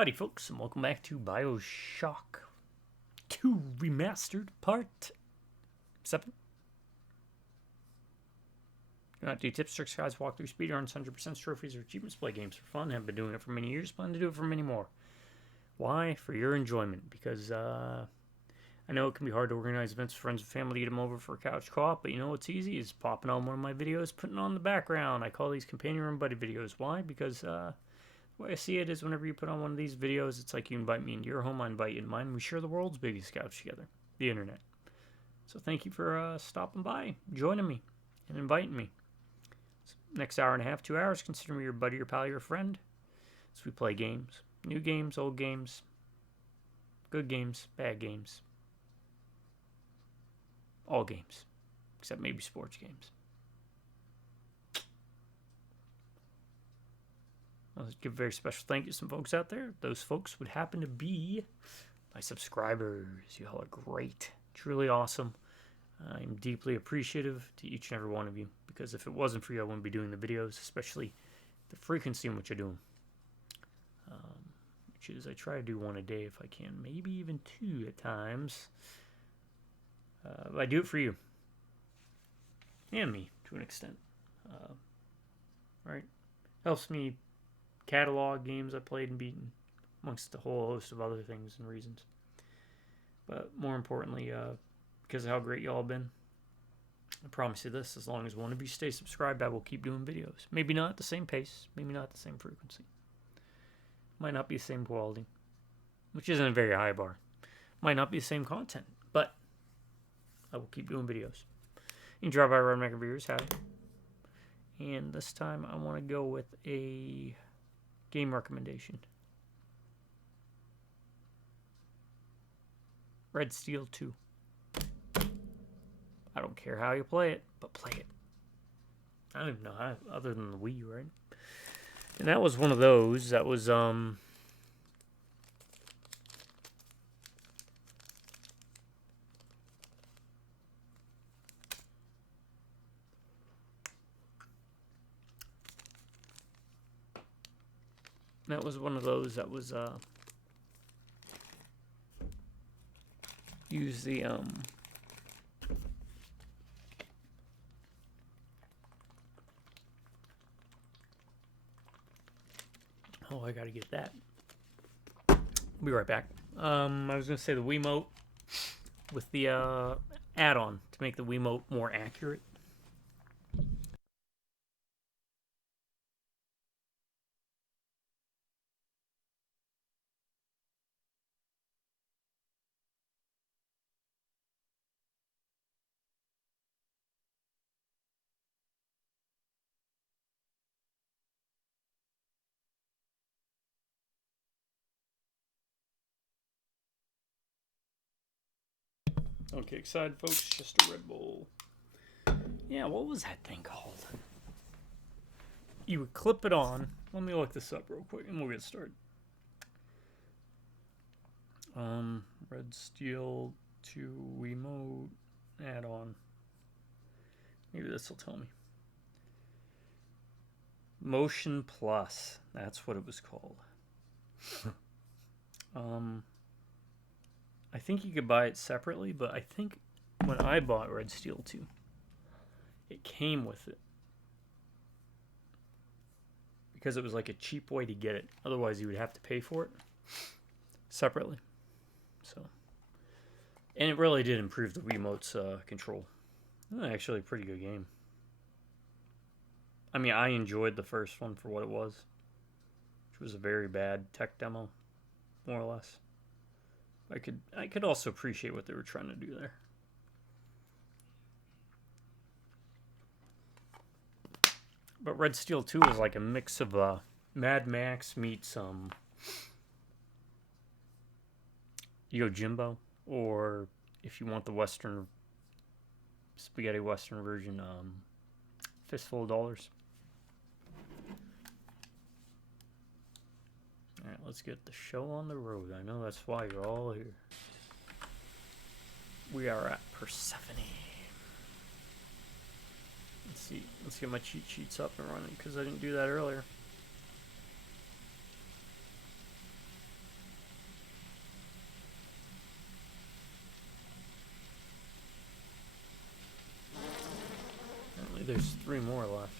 Howdy folks, and welcome back to Bioshock 2 Remastered Part 7. Do not do tips, tricks, guys, walkthroughs, speedruns, 100% trophies, or achievements, play games for fun. Have been doing it for many years, plan to do it for many more. Why? For your enjoyment, because I know it can be hard to organize events with friends and family to get them over for a couch co-op, but you know what's easy is popping on one of my videos, putting it on the background. I call these companion room buddy videos. Why? Because the way I see it is whenever you put on one of these videos, it's like you invite me into your home, I invite you into mine. We share the world's biggest couch together, the internet. So thank you for stopping by, joining me, and inviting me. So next hour and a half, 2 hours, consider me your buddy, your pal, your friend. So we play games. New games, old games, good games, bad games. All games, except maybe sports games. I'll give a very special thank you to some folks out there. Those folks would happen to be my subscribers. You all are great. Truly awesome. I'm deeply appreciative to each and every one of you, because if it wasn't for you, I wouldn't be doing the videos, especially the frequency in which I do them. Which is, I try to do one a day if I can, maybe even 2 at times. But I do it for you. And me, to an extent. Right? Helps me catalog games I played and beaten, amongst a whole host of other things and reasons. But more importantly, because of how great y'all have been, I promise you this, as long as one of you stays subscribed, I will keep doing videos. Maybe not at the same pace, maybe not at the same frequency. Might not be the same quality, which isn't a very high bar. Might not be the same content, but I will keep doing videos. You can drop by Redneck Reviewers, howdy. And this time I want to go with a game recommendation. Red Steel 2. I don't care how you play it, but play it. I don't even know how, other than the Wii U, right? And that was one of those that was, use the, oh, I gotta get that. I'll be right back. I was gonna say the Wiimote with the, add-on to make the Wiimote more accurate. Okay, excited folks, just a Red Bull. Yeah, what was that thing called? You would clip it on. Let me look this up real quick and we'll get started. Red Steel 2 Wiimote add-on. Maybe this will tell me. Motion Plus. That's what it was called. I think you could buy it separately, but I think when I bought Red Steel 2, it came with it. Because it was like a cheap way to get it. Otherwise, you would have to pay for it separately. So, and it really did improve the Wiimote's control. Actually, a pretty good game. I mean, I enjoyed the first one for what it was, which was a very bad tech demo, more or less. I could also appreciate what they were trying to do there. But Red Steel 2 is like a mix of Mad Max meets Yojimbo, or if you want the Western spaghetti Western version, Fistful of Dollars. Alright, let's get the show on the road. I know that's why you're all here. We are at Persephone. Let's see. Let's get my cheat sheets up and running, because I didn't do that earlier. there's 3 more left.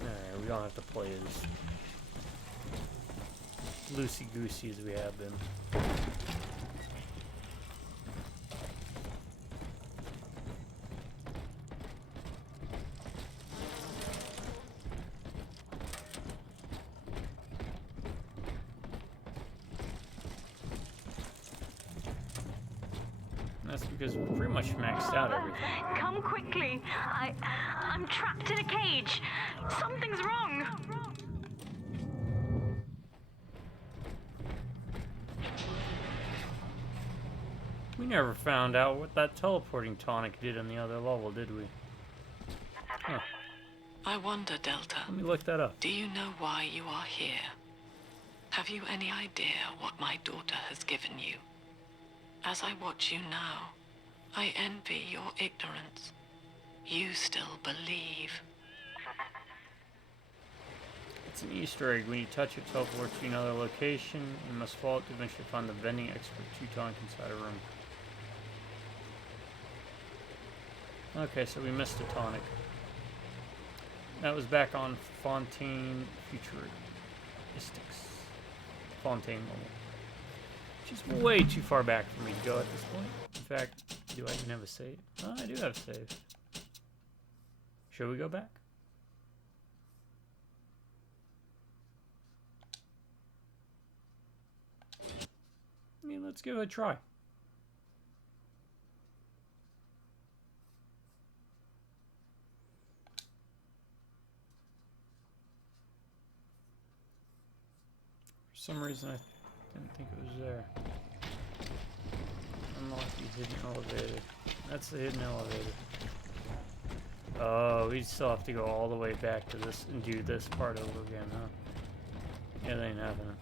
Alright, we don't have to play as loosey-goosey as we have been. That's because we pretty much maxed out everything. Come quickly. I'm trapped in a cage. Something's wrong. We never found out what that teleporting tonic did on the other level, did we? Huh. I wonder, Delta. Let me look that up. Do you know why you are here? Have you any idea what my daughter has given you? As I watch you now, I envy your ignorance. You still believe. It's an Easter egg. When you touch it, teleports to another location. You must follow it to eventually find the vending expert Teutonic inside a room. Okay, so we missed a tonic. That was back on Fontaine Futuristics. Fontaine level. Which is way too far back for me to go at this point. In fact, do I even have a save? Oh, I do have a save. Should we go back? I mean, let's give it a try. For some reason, I didn't think it was there. Unlock the hidden elevator. That's the hidden elevator. Oh, we still have to go all the way back to this and do this part over again, huh? Yeah, that ain't happening.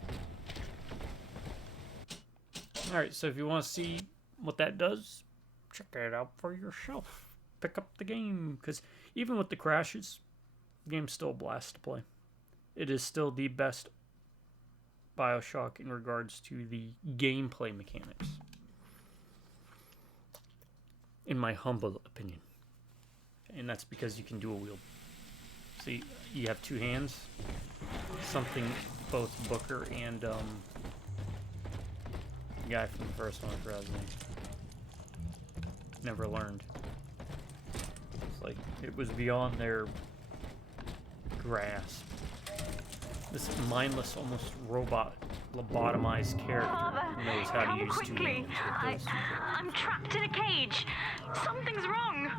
Alright, so if you want to see what that does, check it out for yourself. Pick up the game, because even with the crashes, the game's still a blast to play. It is still the best Bioshock in regards to the gameplay mechanics. In my humble opinion. And that's because you can dual wield. See, you have 2 hands. Something both Booker and the guy from the first one, I forgot his name, never learned. It's like it was beyond their grasp. This mindless, almost robot, lobotomized character knows how to use 2 hands. I'm trapped in a cage. Something's wrong.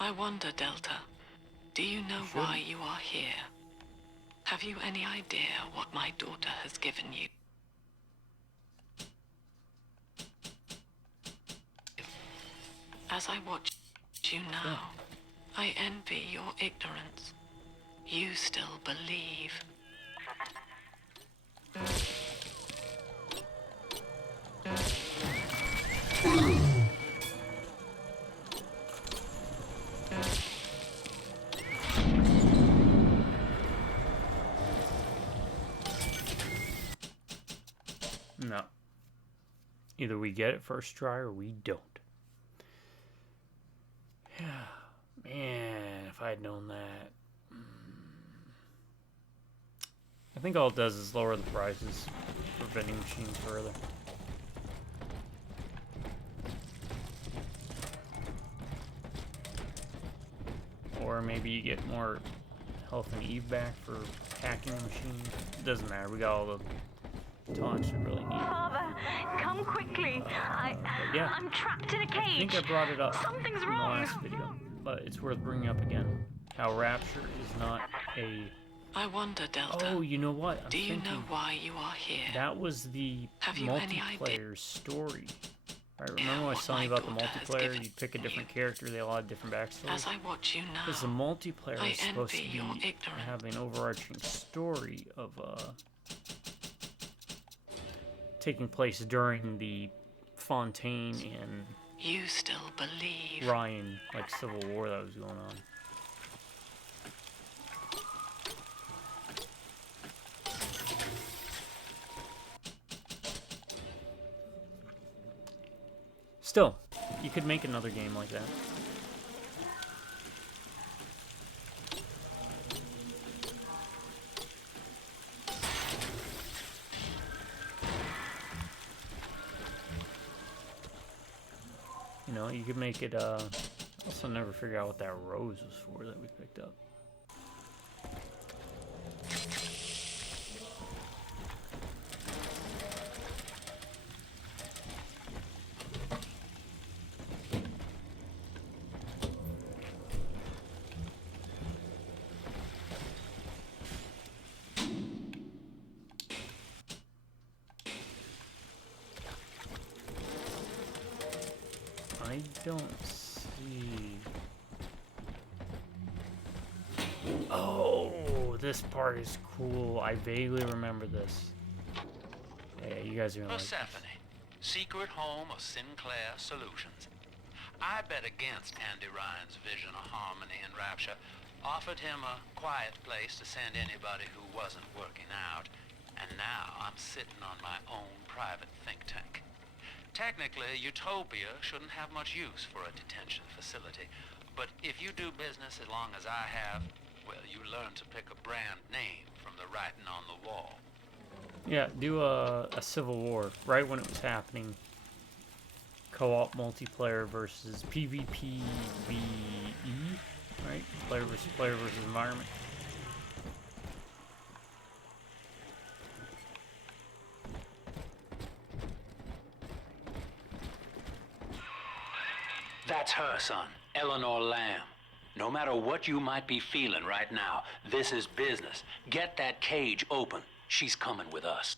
I wonder, Delta. Do you know why you are here? Have you any idea what my daughter has given you? As I watch you now, I envy your ignorance. You still believe. No. Either we get it first try or we don't. Yeah, man, if I had known that. I think all it does is lower the prices for vending machines further. Or maybe you get more health and Eve back for hacking the machine. It doesn't matter, we got all the tonics we really need. Father, come quickly. Yeah, I'm trapped in a cage. I think I brought it up Something's in the wrong. last video, but it's worth bringing up again. How Rapture is not a... I wonder, Delta. Oh, you know what? Do you know why you are here? That was the multiplayer story. Right, remember when I was telling you about the multiplayer? You'd pick a different character, they all had different backstories. As I watch you now, because the multiplayer is supposed to be have an overarching story of taking place during the Fontaine and you still believe Ryan like civil war that was going on. still, you could make another game like that. You know, you could make it, I also never figured out what that rose was for that we picked up. I don't see... Oh, this part is cool. I vaguely remember this. Yeah, you guys are gonna like this. Persephone, secret home of Sinclair Solutions. I bet against Andy Ryan's vision of harmony and Rapture, offered him a quiet place to send anybody who wasn't working out, and now I'm sitting on my own private think tank. Technically, Utopia shouldn't have much use for a detention facility, but if you do business as long as I have, well, you learn to pick a brand name from the writing on the wall. Yeah, do a Civil War right when it was happening. Co-op multiplayer versus PvPvE, right? Player versus environment. That's her, son, Eleanor Lamb. No matter what you might be feeling right now, this is business. Get that cage open. She's coming with us.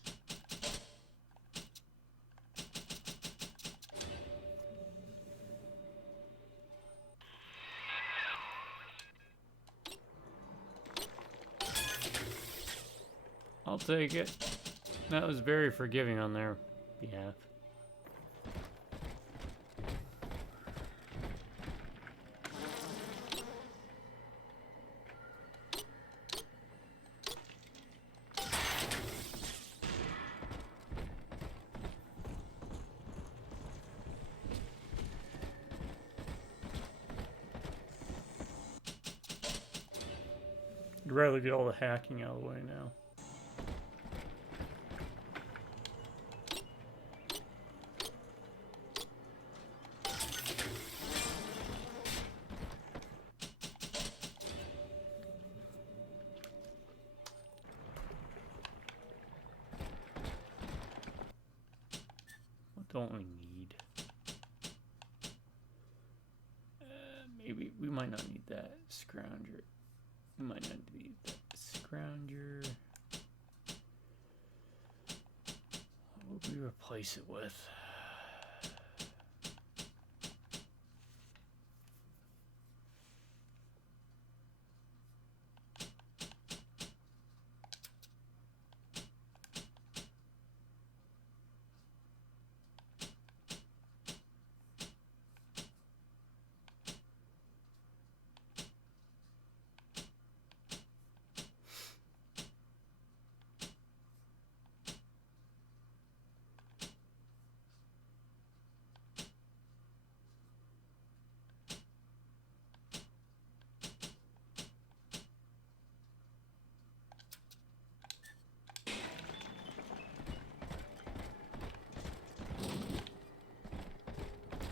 I'll take it. That was very forgiving on their behalf. I'd rather get all the hacking out of the way now. What don't we need? Maybe we might not need that scrounger. We might not need that scrounger. What would we replace it with?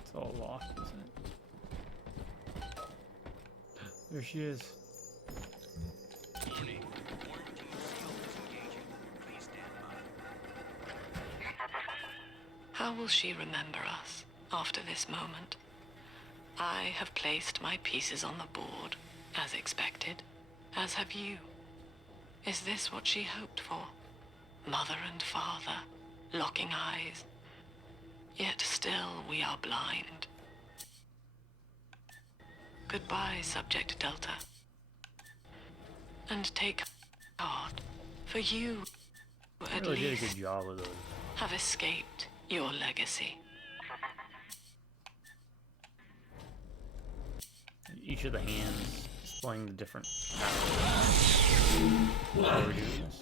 It's all locked, isn't it? There she is. How will she remember us after this moment? I have placed my pieces on the board, as expected, as have you. Is this what she hoped for? Mother and father, locking eyes. Yet still we are blind. Goodbye, Subject Delta. And take heart, for you, I at really did a least, good job with those. have escaped your legacy. Each of the hands displaying the different powers. How are we doing this?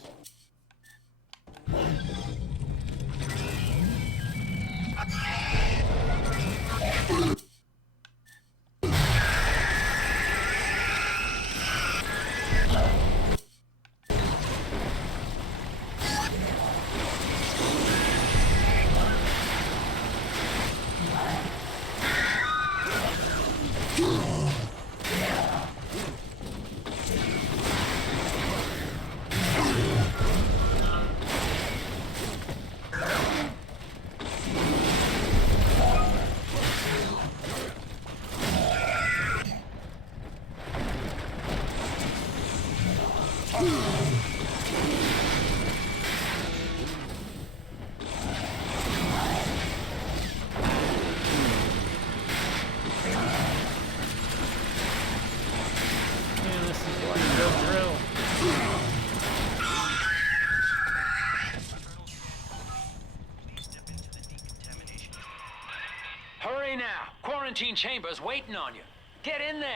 Man, this is like no drill. Hurry now! Quarantine chamber's waiting on you. Get in there!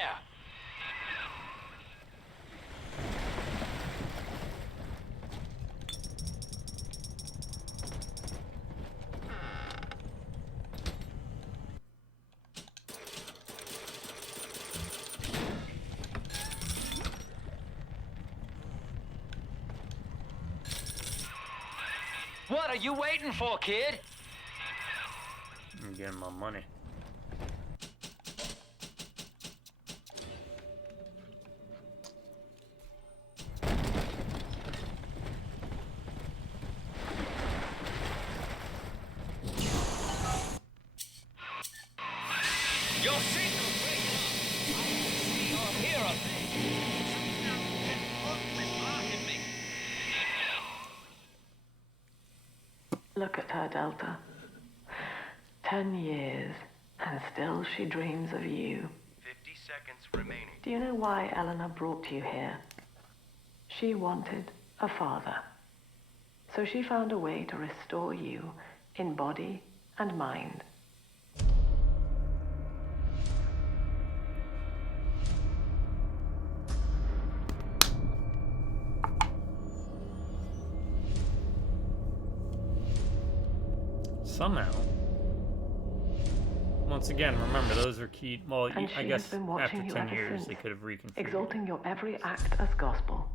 What are you waiting for, kid? I'm getting my money. Your signal breaking up. I see or hear a thing. Look at her, Delta. 10 years, and still she dreams of you. 50 seconds remaining. Do you know why Eleanor brought you here? She wanted a father. So she found a way to restore you in body and mind. Somehow. Once again, remember, those are key. Well, And I she guess has been watching after you 10 ever years, since, they could have reconfigured. exalting your every act as gospel.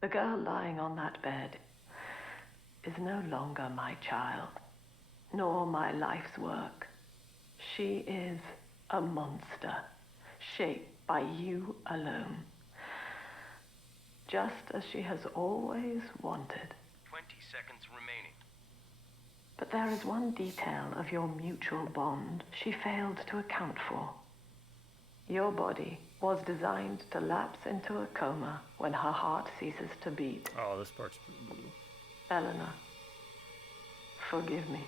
The girl lying on that bed is no longer my child, nor my life's work. She is a monster, shaped by you alone. Just as she has always wanted. 20 seconds remaining. But there is one detail of your mutual bond she failed to account for. Your body was designed to lapse into a coma when her heart ceases to beat. Oh, this part's pretty brutal. Eleanor, forgive me.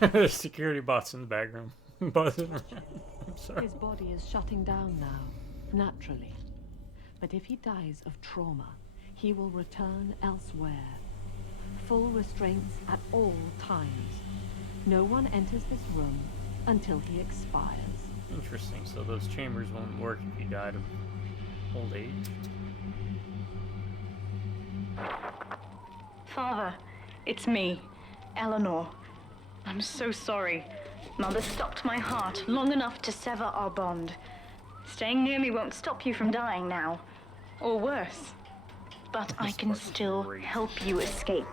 There's security bots in the background. Buzzing around. I'm sorry. His body is shutting down now, naturally. But if he dies of trauma, he will return elsewhere. Full restraints at all times. No one enters this room until he expires. Interesting. So those chambers won't work if you died of old age. Father, it's me, Eleanor. I'm so sorry. Mother stopped my heart long enough to sever our bond. Staying near me won't stop you from dying now. Or worse. But I can still help you escape.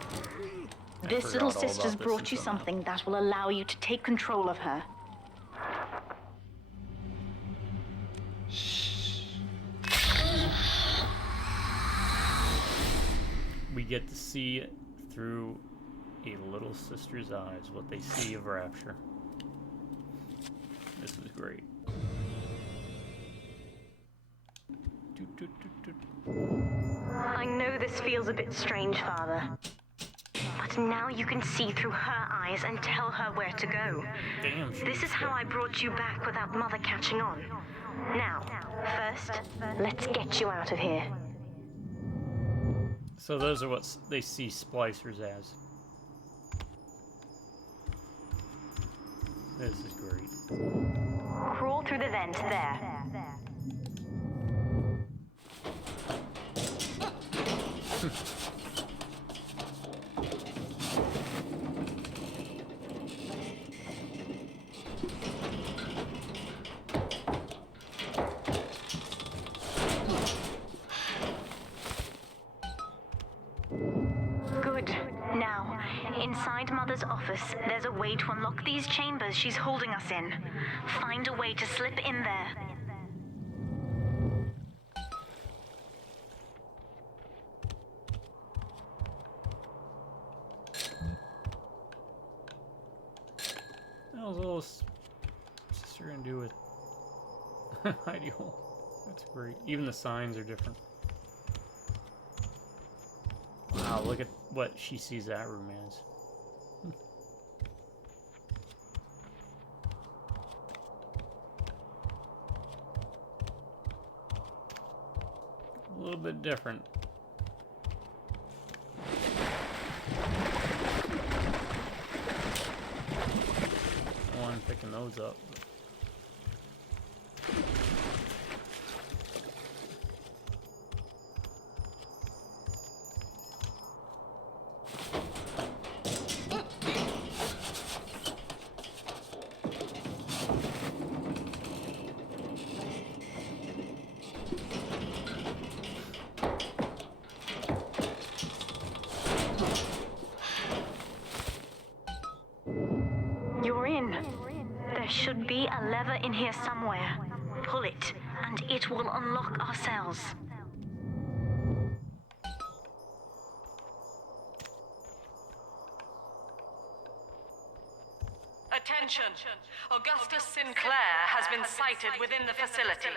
This little sister's brought you something that will allow you to take control of her. We get to see through a little sister's eyes what they see of Rapture. This is great. I know this feels a bit strange, Father. But now you can see through her eyes and tell her where to go. Damn, This is how I brought you back without Mother catching on. Now, first, let's get you out of here. So those are what they see splicers as. This is great. Crawl through the vent there. need to unlock these chambers she's holding us in. Find a way to slip in there. What was little sister gonna do with ideal? That's great. Even the signs are different. Wow, look at what she sees that room as. A little bit different. One picking those up. You're in. There should be a lever in here somewhere. Pull it, and it will unlock our cells. Attention! Augustus Sinclair has been sighted within the facility.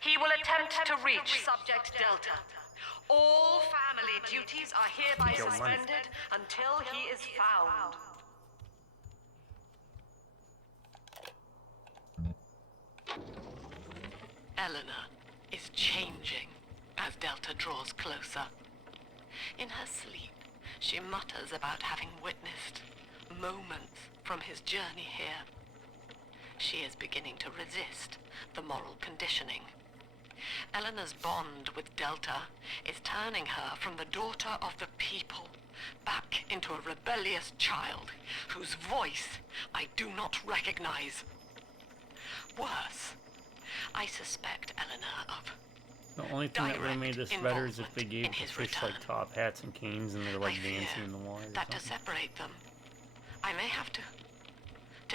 He will attempt to reach Subject Delta. All family duties are hereby suspended until he is found. Eleanor is changing as Delta draws closer. In her sleep, she mutters about having witnessed moments from his journey here. She is beginning to resist the moral conditioning. Eleanor's bond with Delta is turning her from the daughter of the people back into a rebellious child whose voice I do not recognize. Worse, I suspect Eleanor of The only thing that would have made this better is if they gave in the his fish return. like top hats and canes and they're like I fear dancing in the water or that to something. separate them, I may have to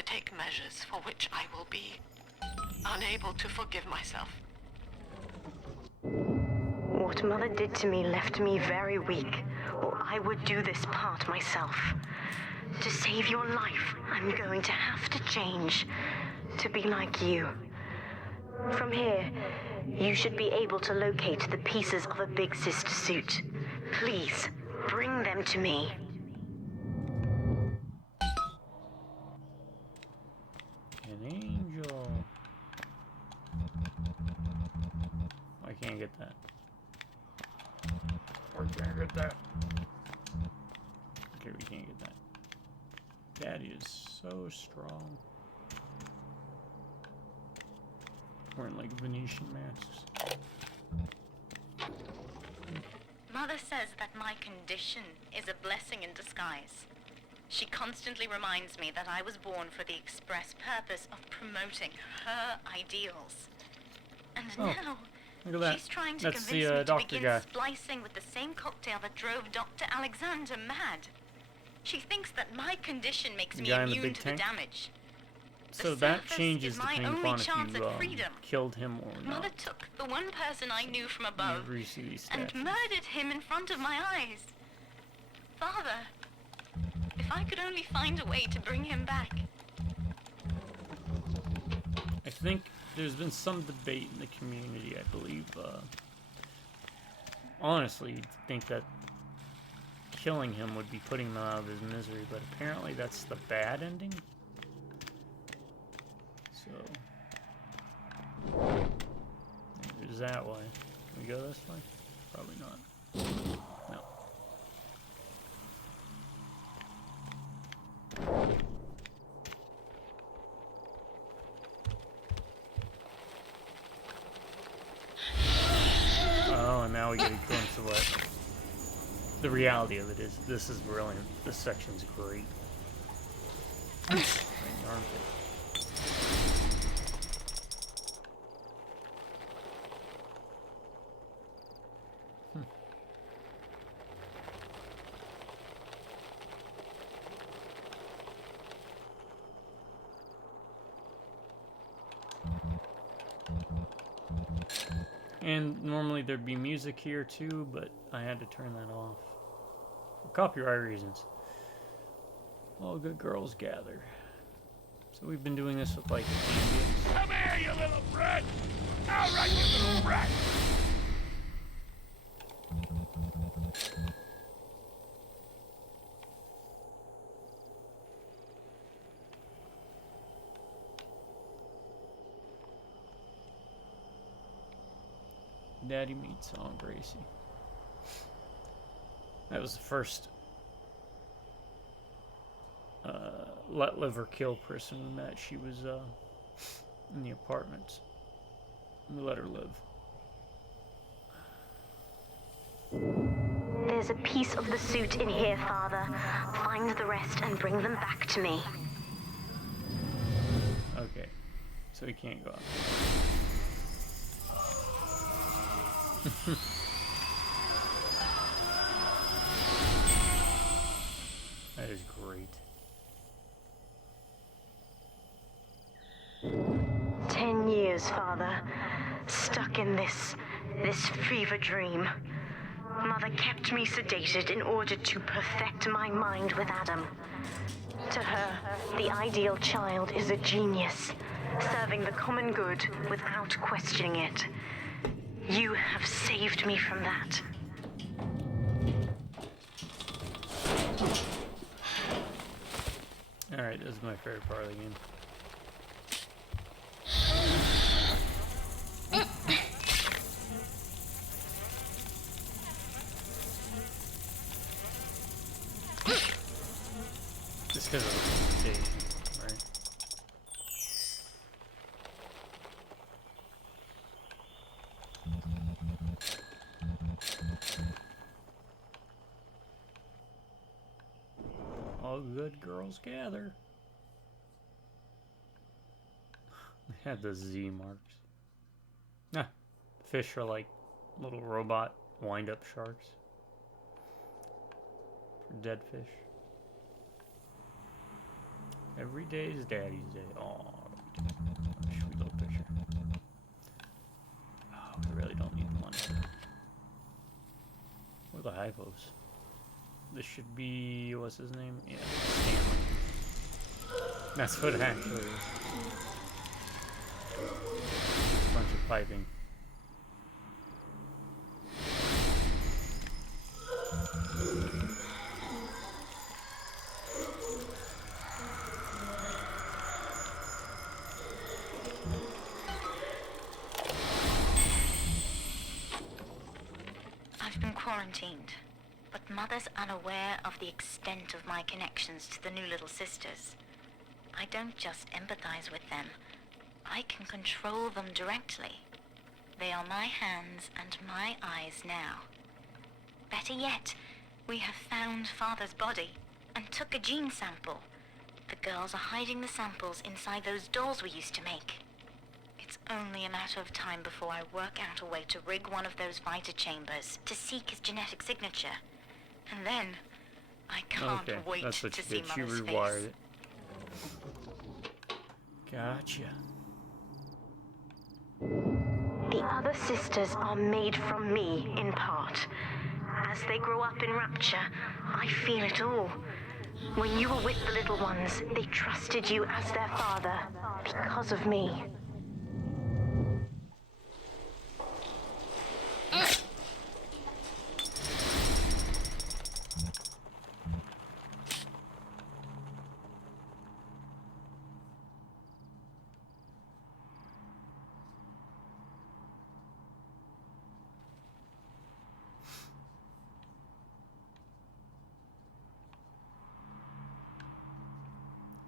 take measures for which I will be unable to forgive myself. What Mother did to me left me very weak, or I would do this part myself. To save your life, I'm going to have to change, to be like you. From here, you should be able to locate the pieces of a Big Sister suit. Please, bring them to me. An angel. I can't get that. Why can't I get that? Okay, we can't get that. Daddy is so strong. Wearing like Venetian masks. Mother says that my condition is a blessing in disguise. She constantly reminds me that I was born for the express purpose of promoting her ideals. And now, Look at that. she's trying to That's convince the me to doctor begin guy. splicing with the same cocktail that drove Dr. Alexander mad. She thinks that my condition makes The me guy in the immune big to tank? the damage. So The that surface changes is the my pain only upon if chance you at freedom. killed him or Mother not. took the one person I knew from above Whenever you see these and statues. murdered him in front of my eyes. Father, if I could only find a way to bring him back. I think there's been some debate in the community, I believe. Honestly, you'd think that killing him would be putting him out of his misery, but apparently that's the bad ending. So, there's that way. Can we go this way? Probably not. No. Oh, and now we get a glimpse of what the reality of it is. This is brilliant. This section's great. Right in the armpit. And normally there'd be music here too, but I had to turn that off for copyright reasons. All good girls gather. So we've been doing this with like ambience. Come here, you little brat! All right, you little brat! Daddy meets Aunt Gracie. That was the first let live or kill person we met. She was in the apartments. We let her live. There's a piece of the suit in here, Father. Find the rest and bring them back to me. Okay, so he can't go out. That is great. 10 years, Father. Stuck in this fever dream. Mother kept me sedated in order to perfect my mind with Adam. To her, the ideal child is a genius, serving the common good without questioning it. You have saved me from that. Alright, this is my favorite part of the game. Just because of the stage, right? All good girls gather. They had the Z marks. Ah, fish are like little robot wind-up sharks. For dead fish. Every day is Daddy's day. Aw, sweet little picture. Oh, we really don't need the money. Where are the hypos? This should be, what's his name? Yeah, Stanley. That's what it actually is. A bunch of piping. I've been quarantined, but Mother's unaware of the extent of my connections to the new little sisters. I don't just empathize with them. I can control them directly. They are my hands and my eyes now. Better yet, we have found Father's body and took a gene sample. The girls are hiding the samples inside those dolls we used to make. It's only a matter of time before I work out a way to rig one of those vita chambers to seek his genetic signature. And then, I can't wait that's what to she see did. She Mother's rewired face. it. Gotcha. The other sisters are made from me, in part. As they grow up in Rapture, I feel it all. When you were with the little ones, they trusted you as their father, because of me.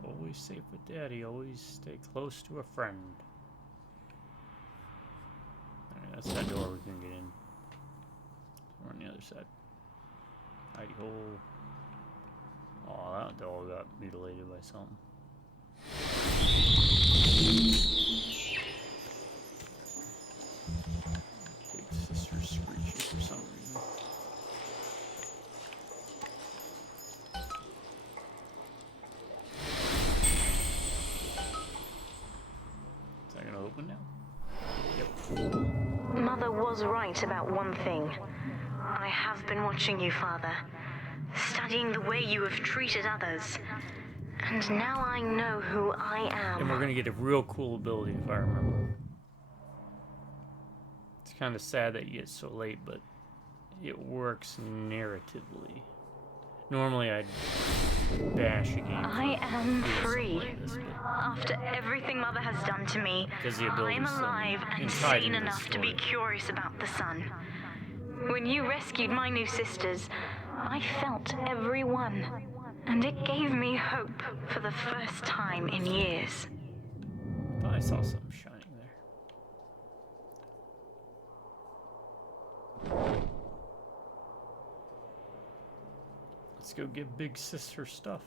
Always safe with Daddy, always stay close to a friend. Alright, that's that door we can get in. We're on the other side. Hidey hole. Oh, that doll got mutilated by something. Big sister's screeching for some reason. Mother Mother was right about one thing. I have been watching you, Father, studying the way you have treated others. And now I know who I am. And we're gonna get a real cool ability, if I remember. It's kind of sad that you get so late, but it works narratively. Normally I'd bash a game. I am free. Like this, After everything Mother has done to me, because the I'm ability's alive and tied sane into the enough to be story. curious about the sun. When you rescued my new sisters, I felt every one. And it gave me hope for the first time in years. Thought I saw something shining there. Let's go get Big Sister stuff.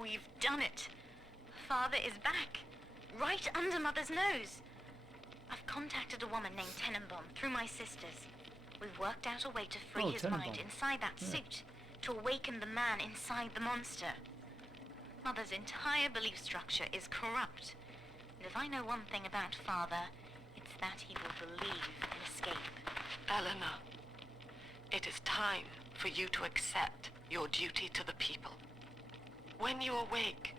We've done it. Father is back, right under Mother's nose. I've contacted a woman named Tenenbaum through my sisters. We've worked out a way to free his mind inside that suit, to awaken the man inside the monster. Mother's entire belief structure is corrupt. And if I know one thing about Father, it's that he will believe in escape. Eleanor, it is time for you to accept your duty to the people. When you awake,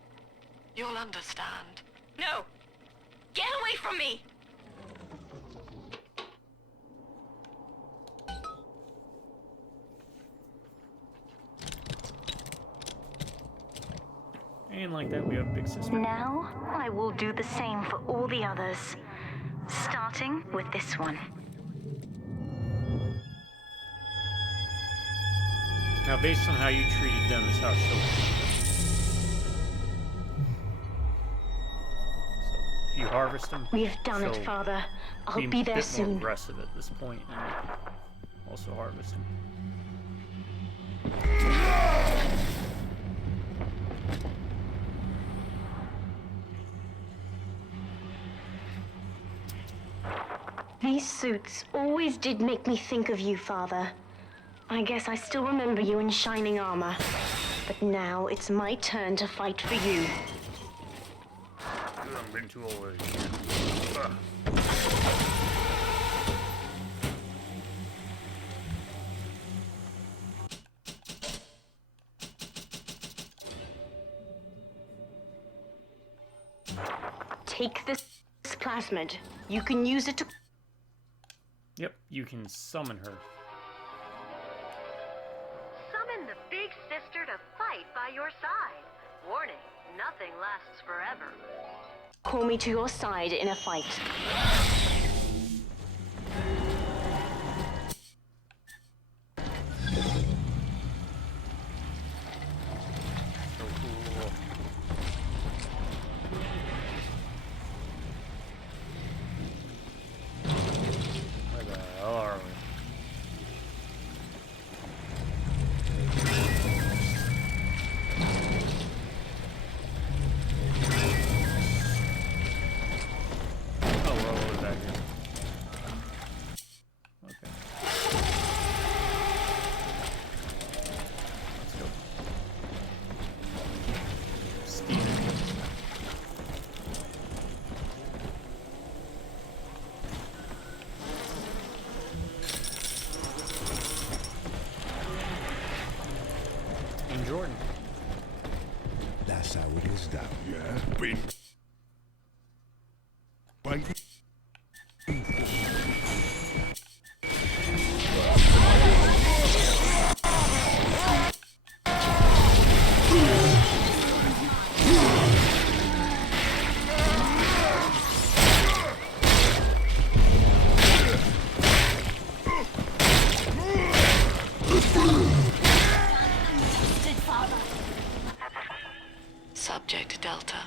you'll understand. No! Get away from me! And like that, we have Big Sister. Now, I will do the same for all the others. Starting with this one. Now, based on how you treated them, is how she'll treat them. So, if you harvest them, We've done it, she'll Father. I'll be be a there bit more soon. aggressive at this point, and also harvest them. These suits always did make me think of you, Father. I guess I still remember you in shining armor. But now it's my turn to fight for you. I'm getting too old. Take this plasmid. You can use it to... Yep, you can summon her. Summon the big sister to fight by your side. Warning, nothing lasts forever. Call me to your side in a fight. So cool. Where the hell are we? Oh, we're all the way back here. Okay. Let's go. Steven. And Jordan. That's how it is down here. Been... Bang. Subject Delta,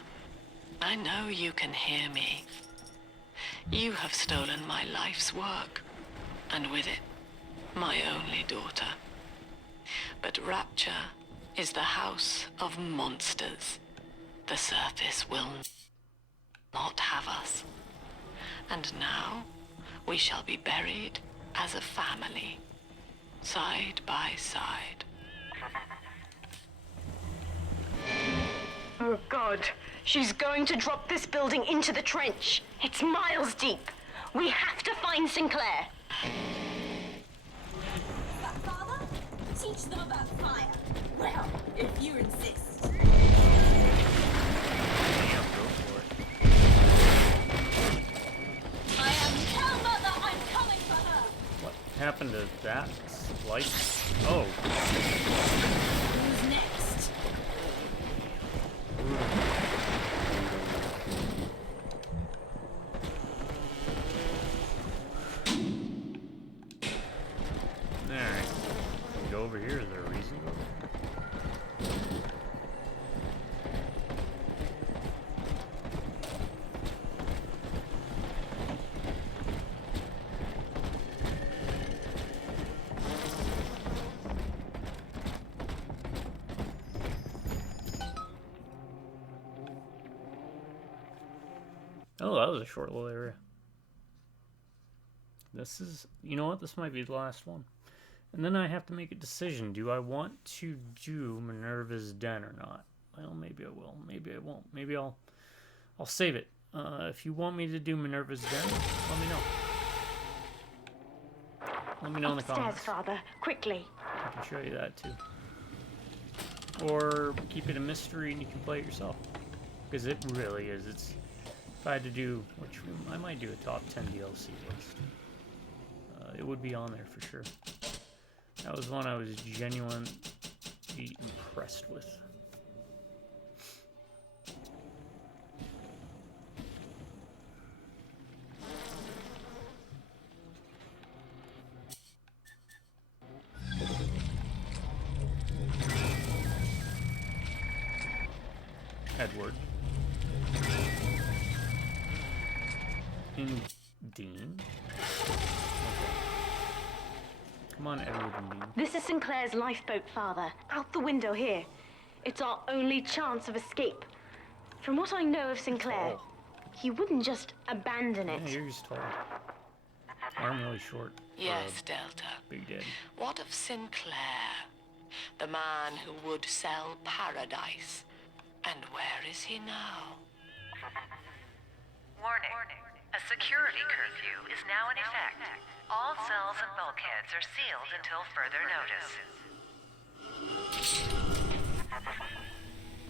I know you can hear me. You have stolen my life's work, and with it, my only daughter. But Rapture is the house of monsters. The surface will not have us. And now, we shall be buried as a family, side by side. Oh, God. She's going to drop this building into the trench. It's miles deep. We have to find Sinclair. Father? Teach them about fire. Well, if you insist. I am Cow Mother. I'm coming for her. What happened to that light? Oh. Who's next? Alright. Can we go over here? Is there a reason to go over here? Oh, that was a short little area. This is, you know what? This might be the last one. And then I have to make a decision. Do I want to do Minerva's Den or not? Well, maybe I will. Maybe I won't. Maybe I'll save it. If you want me to do Minerva's Den, let me know. Let me know in the comments. Upstairs, Father. Quickly. I can show you that too. Or keep it a mystery and you can play it yourself. Because it really is. It's, if I had to do, which I might do a top 10 DLC list. It would be on there for sure. That was one I was genuinely impressed with. Edward. Dean. Come on, Edward and Dean. This is Sinclair's lifeboat, Father. Out the window here. It's our only chance of escape. From what I know of Sinclair, he wouldn't just abandon it. Yeah, you're just tall. Arm really short. Yes, Delta. Big Daddy. What of Sinclair? The man who would sell paradise. And where is he now? Warning. A security curfew is now in effect. All cells and bulkheads are sealed until further notice.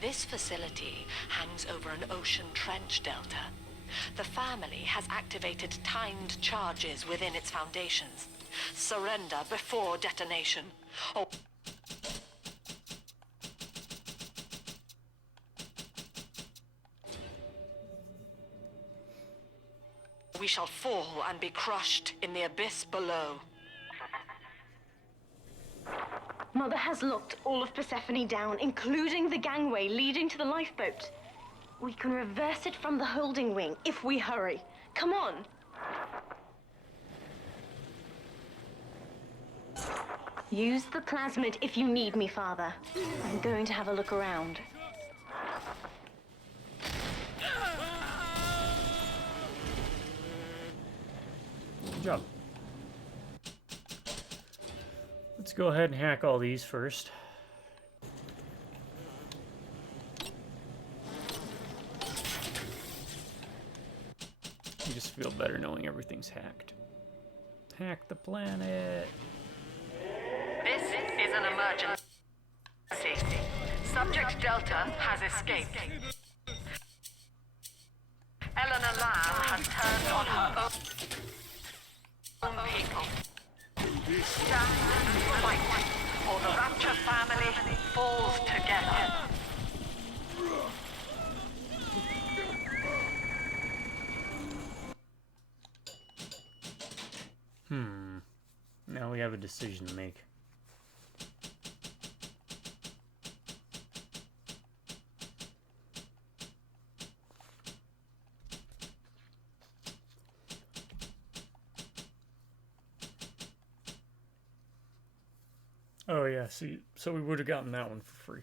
This facility hangs over an ocean trench, Delta. The family has activated timed charges within its foundations. Surrender before detonation. Or we shall fall and be crushed in the abyss below. Mother has locked all of Persephone down, including the gangway leading to the lifeboat. We can reverse it from the holding wing if we hurry. Come on. Use the plasmid if you need me, Father. I'm going to have a look around. Good job. Let's go ahead and hack all these first. You just feel better knowing everything's hacked. Hack the planet. This is an emergency. Subject Delta has escaped. Eleanor Lamb has turned on her own people. Stand and fight, or the Rapture family falls together. Now we have a decision to make. Oh yeah, see, so we would have gotten that one for free.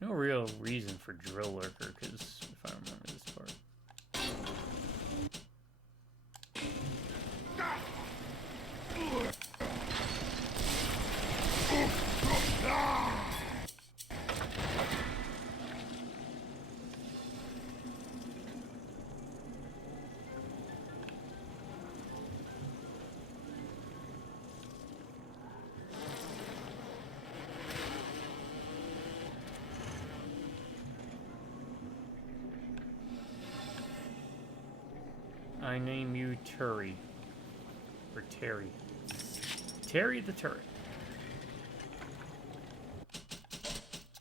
No real reason for Drill Lurker, because if I remember this part. I name you Turi. Or Terry. Terry the Turret.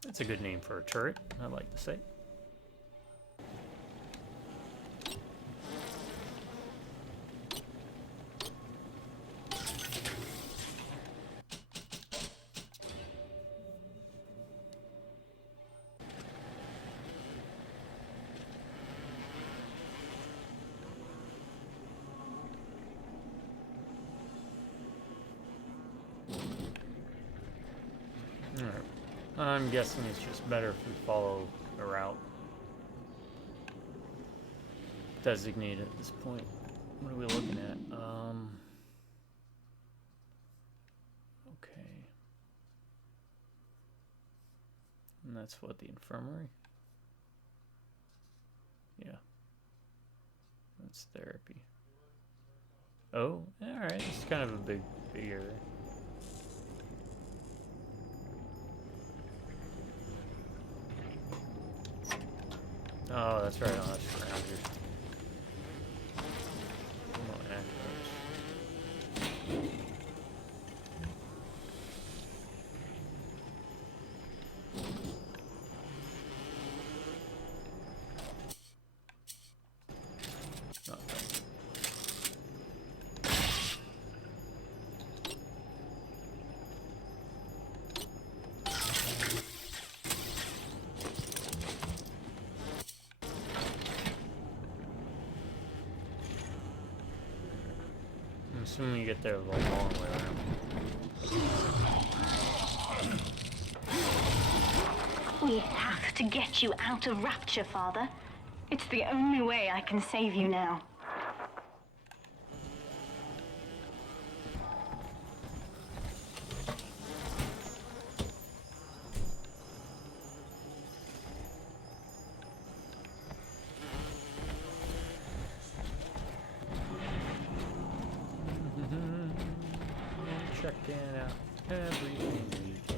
That's a good name for a turret, I like to say. I'm guessing it's just better if we follow a route designated at this point. What are we looking at? Okay. And that's what, the infirmary? Yeah. That's therapy. Oh, alright, it's kind of a big area. Oh, that's right. Oh, that's around here. Come on, I'm assuming you get there the long way around. We have to get you out of Rapture, Father. It's the only way I can save you now. Checking out everything we can.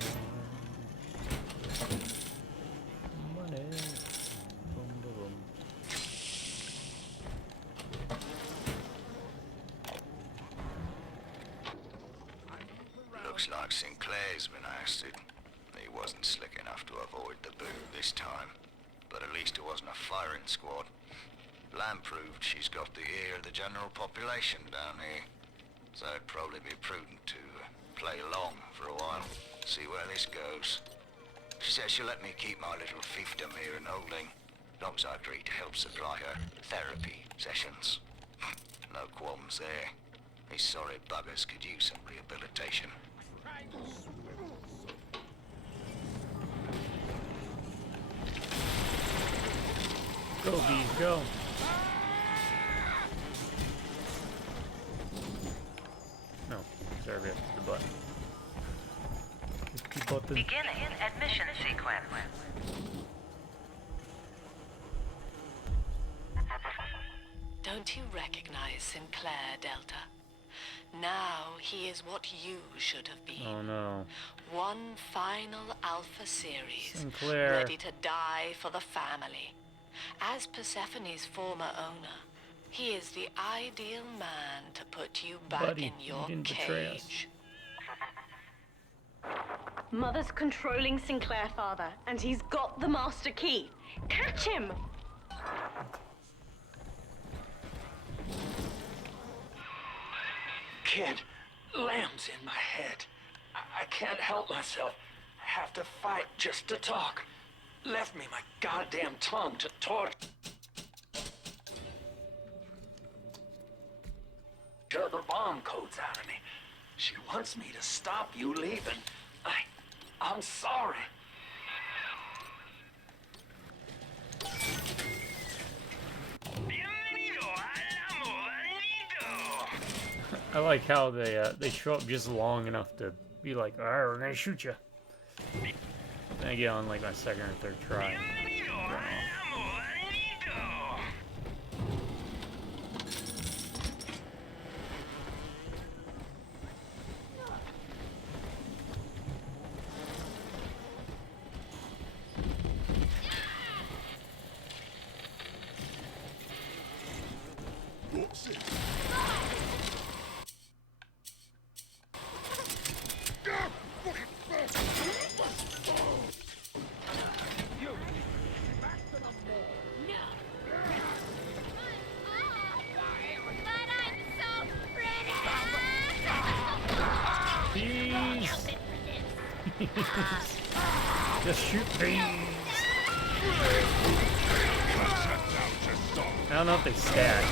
Money. Boom, boom, boom. Looks like Sinclair's been ousted. He wasn't slick enough to avoid the boot this time. But at least it wasn't a firing squad. Lamb proved she's got the ear of the general population down here. So it'd probably be prudent to play along for a while, see where this goes. She says she'll let me keep my little fiefdom here in holding, as long as I agree to help supply her therapy sessions. No qualms there. These sorry buggers could use some rehabilitation. Go, bees, go. No, serve it to the button. Beginning admission sequence. Don't you recognize Sinclair, Delta? Now he is what you should have been. Oh no. One final Alpha series, Sinclair. ready to die for the family. As Persephone's former owner, he is the ideal man to put you back Buddy, in your you didn't betray us. cage. Mother's controlling Sinclair, Father, and he's got the master key. Catch him! Kid, lamb's in my head. I can't help myself. I have to fight just to talk. left me my goddamn tongue to torture the bomb codes out of me. She wants me to stop you leaving. I'm sorry. I like how they show up just long enough to be like, alright, we're gonna shoot you. Then I get on like my second or third try. Just shoot these. I don't know if they stack.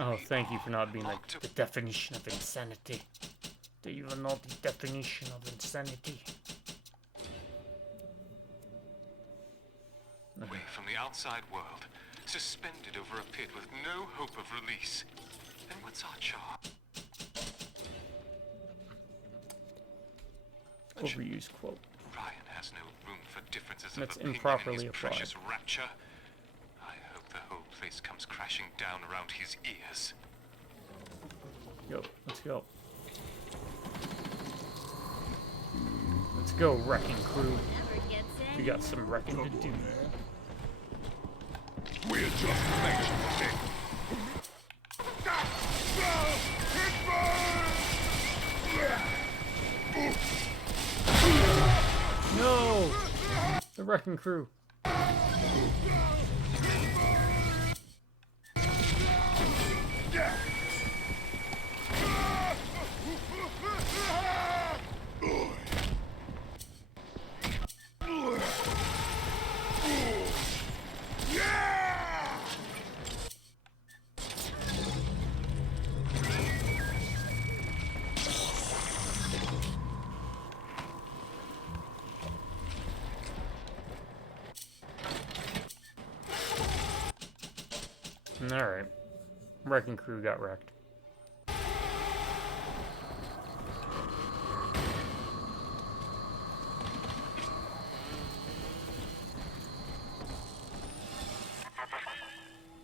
Oh, thank you for not being like the definition of insanity. Do you even know the definition of insanity? Away from the outside world, suspended over a pit with no hope of release. And what's our charge? Overused quote. Ryan has no room for differences That's of opinion improperly in his applied. precious Rapture. I hope the whole place comes crashing down around his ears. Yo, let's go. Let's go, wrecking crew. We got some wrecking to do. We're just making it. No! The wrecking crew. Alright. Wrecking crew got wrecked.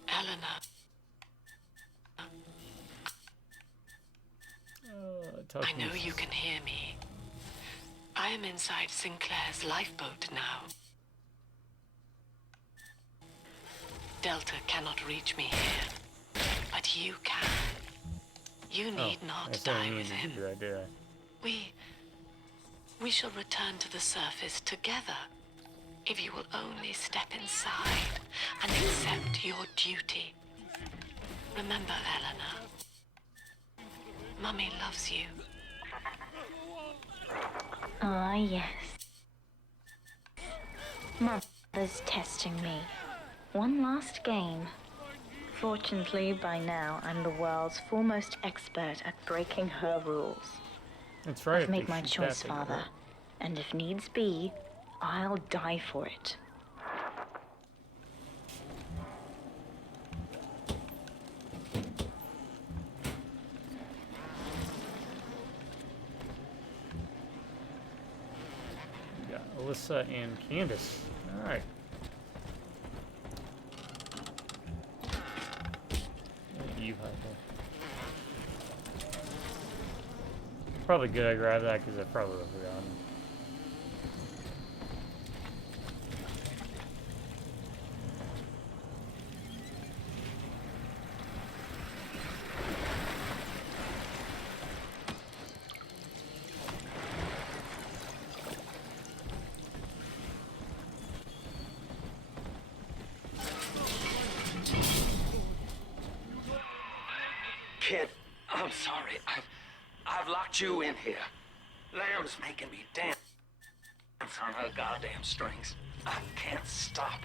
Eleanor. I know you can hear me. I am inside Sinclair's lifeboat now. Delta cannot reach me here, but you can. You need not die with him. We shall return to the surface together, if you will only step inside and accept your duty. Remember, Eleanor, Mummy loves you. Ah, yes. Mother's testing me. One last game. Fortunately, by now, I'm the world's foremost expert at breaking her rules. That's right. I've made my choice, Father. And if needs be, I'll die for it. We got Alyssa and Candace. Alright. Eve rifle. Probably good I grabbed that because I probably would have forgotten. Kid, I'm sorry. I've locked you in here. Lamb's making me dance on her goddamn strings. I can't stop.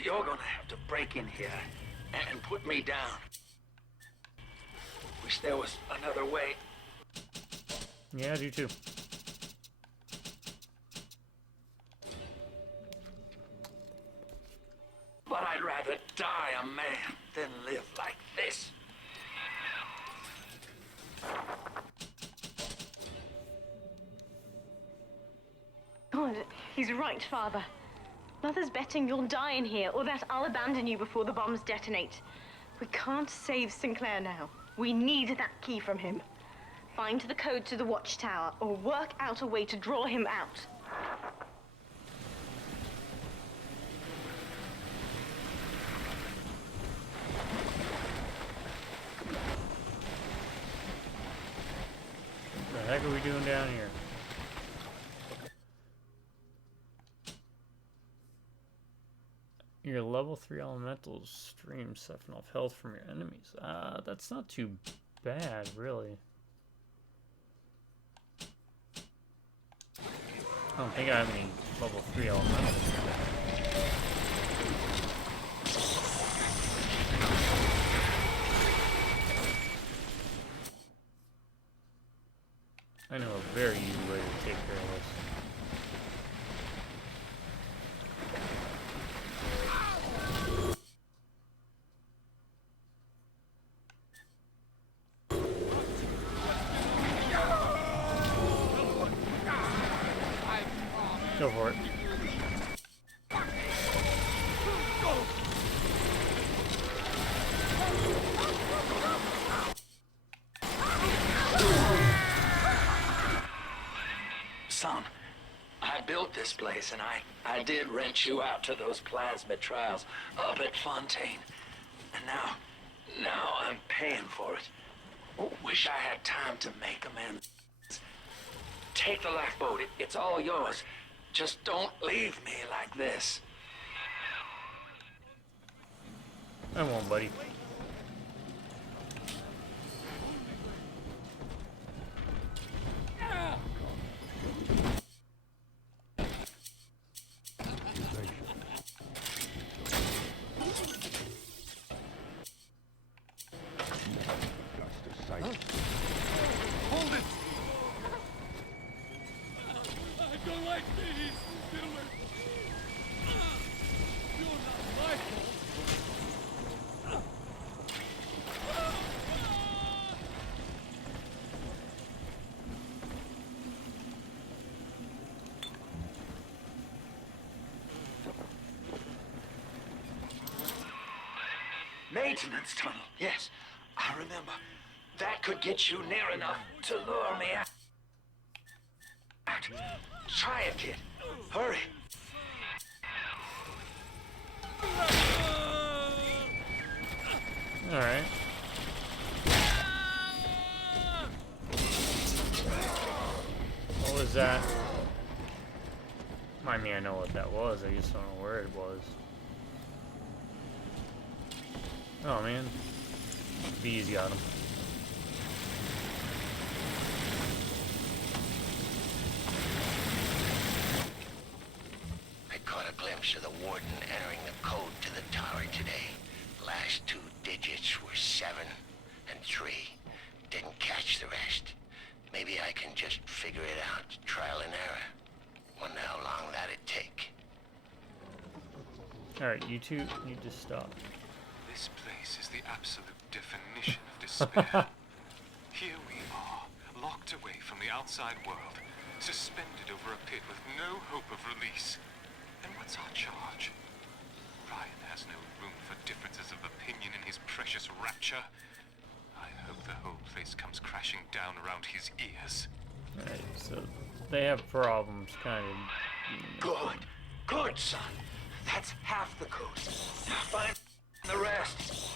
You're gonna have to break in here and put me down. Wish there was another way. Yeah, I do too. But I'd rather die a man than live like this. God, he's right, Father. Mother's betting you'll die in here, or that I'll abandon you before the bombs detonate. We can't save Sinclair now. We need that key from him. Find the code to the watchtower, or work out a way to draw him out. What the heck are we doing down here? Your level 3 elementals stream siphon off health from your enemies. That's not too bad, really. I don't think I have any level 3 elementals. I know a very easy way to take care of this. Go for it. Son, I built this place, and I did rent you out to those plasmid trials up at Fontaine. And now I'm paying for it. Wish I had time to make amends. Take the lifeboat. It's all yours. Just don't leave me like this. I won't, buddy. Hold it! I don't like these, Silver. You're not my fault. Maintenance tunnel. Yes, I remember. That could get you near enough to lure me out. Try it, kid. Hurry. All right. What was that? I mean, I know what that was. I just don't know where it was. Oh man, B's got him. I caught a glimpse of the warden entering the code to the tower today. Last two digits were 7 and 3. Didn't catch the rest. Maybe I can just figure it out, trial and error. Wonder how long that'd take. Alright, you two need to stop. This place is the absolute definition of despair. Here we are, locked away from the outside world, suspended over a pit with no hope of release. And what's our charge? Ryan has no room for differences of opinion in his precious Rapture. place comes crashing down around his ears. Alright, so they have problems, kind of. Good. Good, son. That's half the code. Now find the rest.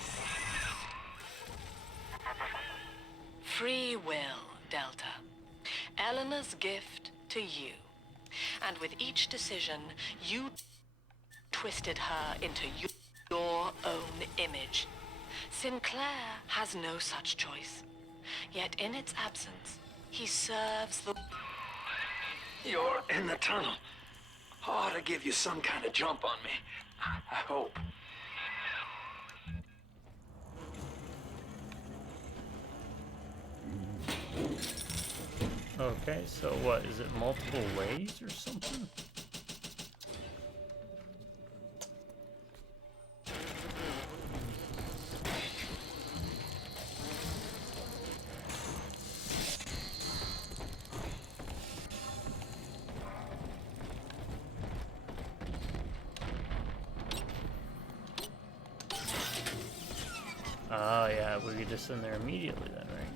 Free will, Delta. Eleanor's gift to you. And with each decision, you twisted her into your own image. Sinclair has no such choice. Yet in its absence, he serves the... You're in the tunnel. Ought to give you some kind of jump on me. I hope. Okay, so what, is it multiple ways or something? Oh yeah, we could just in there immediately then, right?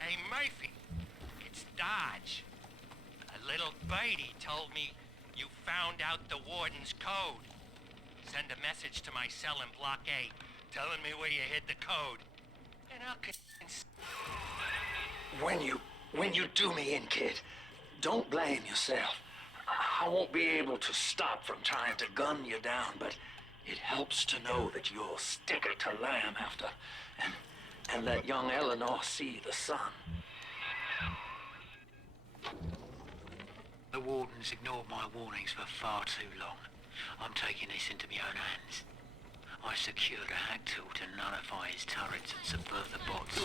Hey, Murphy. It's Dodge. A little birdie told me you found out the warden's code. Send a message to my cell in Block A, telling me where you hid the code. And I'll When you do me in, kid, don't blame yourself. I won't be able to stop from trying to gun you down, but it helps to know that you'll stick it to lamb after, and let young Eleanor see the sun. The warden's ignored my warnings for far too long. I'm taking this into my own hands. I secured a hack tool to nullify his turrets and subvert the bots.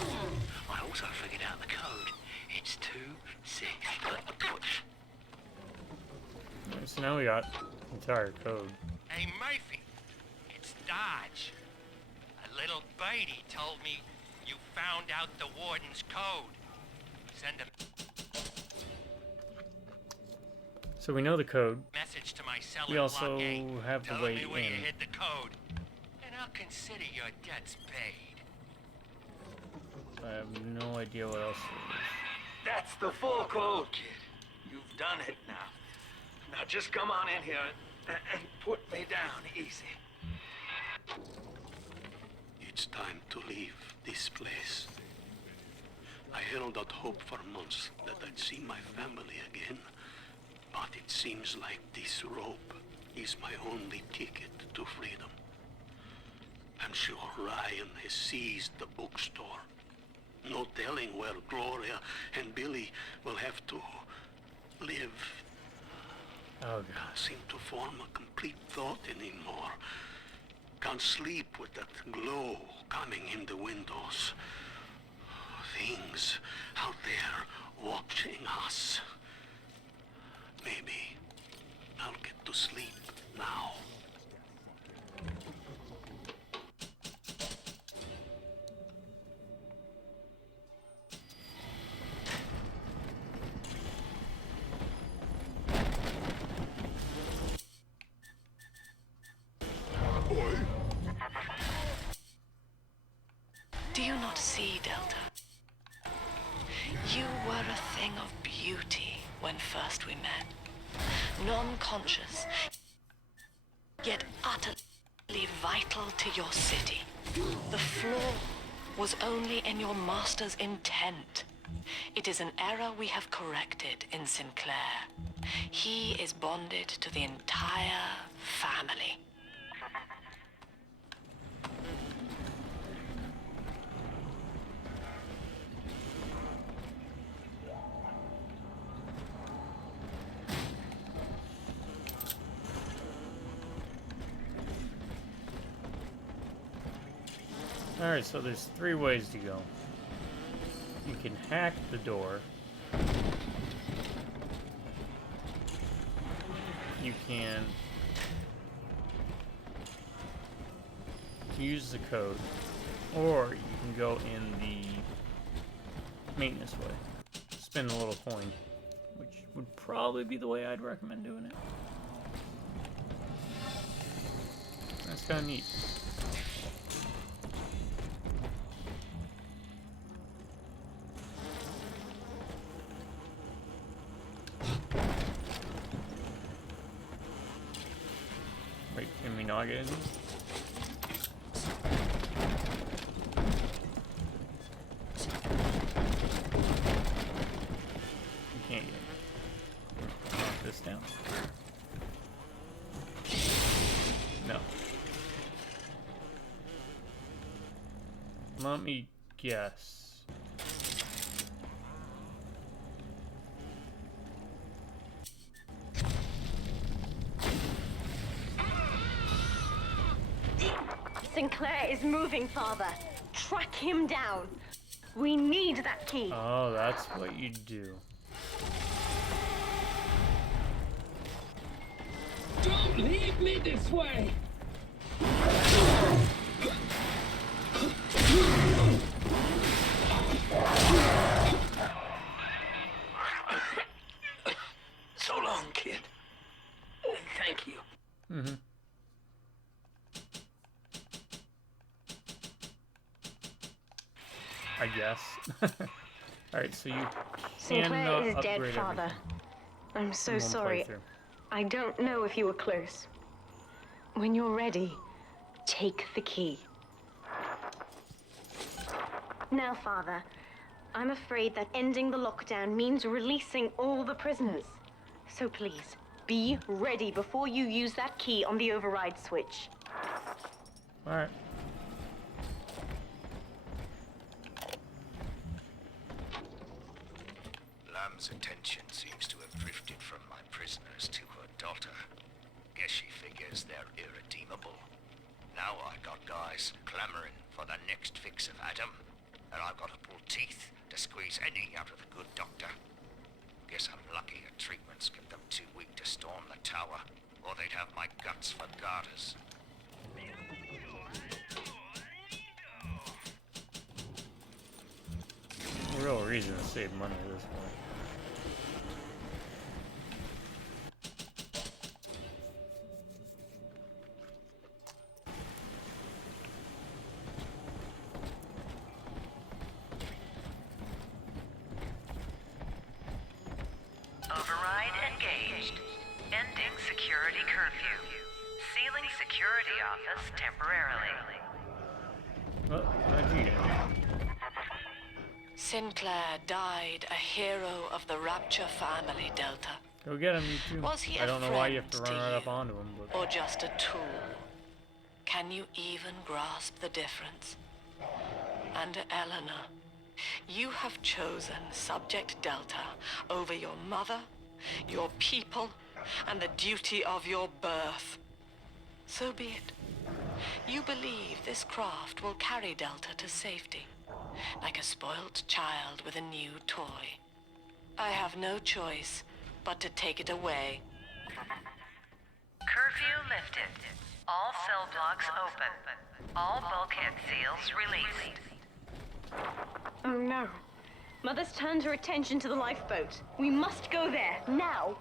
I also figured out the code. It's 2-6. Alright, so now we got entire code. Hey, Murphy. It's Dodge. A little birdie told me you found out the warden's code. Send a So we know the code. message to my cell We in also Block A, have the telling way me where you in. hid the code. And I'll consider your debts paid. I have no idea what else there is. That's the full code, kid. You've done it now. Now just come on in here and put me down easy. It's time to leave this place. I held out hope for months that I'd see my family again, but it seems like this rope is my only ticket to freedom. I'm sure Ryan has seized the bookstore. No telling where Gloria and Billy will have to live. Oh, God. Can't seem to form a complete thought anymore. Can't sleep with that glow coming in the windows. Things out there watching us. Maybe I'll get to sleep now. Do you not see, Delta? You were a thing of beauty when first we met. Non-conscious, yet utterly vital to your city. The flaw was only in your master's intent. It is an error we have corrected in Sinclair. He is bonded to the entire family. Alright, so there's 3 ways to go. You can hack the door. You can use the code, or you can go in the maintenance way. Spend a little coin, which would probably be the way I'd recommend doing it. That's kind of neat. Wait, can we not get in? You can't get in. Knock this down. No. Let me guess. Sinclair is moving, Father. Track him down. We need that key. Oh, that's what you do. Don't leave me this way! So long, kid. Thank you. Mm-hmm. I guess. Alright, so you Sinclair is dead, upgrade Father. everything I'm so in one sorry. playthrough. I don't know if you were close. When you're ready, take the key. Now, Father, I'm afraid that ending the lockdown means releasing all the prisoners. So please, be ready before you use that key on the override switch. Alright. Lamb's attention seems to have drifted from my prisoners to her daughter. Guess she figures they're irredeemable. Now I got guys clamoring for the next fix of Adam, and I've got to pull teeth to squeeze any out of the good doctor. Guess I'm lucky her treatments kept them too weak to storm the tower, or they'd have my guts for garters. Real reason to save money at this point. Override engaged. Ending security curfew. Sealing security office temporarily. Oh, how'd you get it? Sinclair died a hero of the Rapture family, Delta. Go get him, you two. Was he I don't a know why you have to friend run to right you? up onto him, but... Or just a tool? Can you even grasp the difference? And Eleanor, you have chosen Subject Delta over your mother, your people, and the duty of your birth. So be it. You believe this craft will carry Delta to safety, like a spoilt child with a new toy. I have no choice but to take it away. Curfew lifted. All cell blocks open. All bulkhead seals released. Oh no. Mother's turned her attention to the lifeboat. We must go there, now!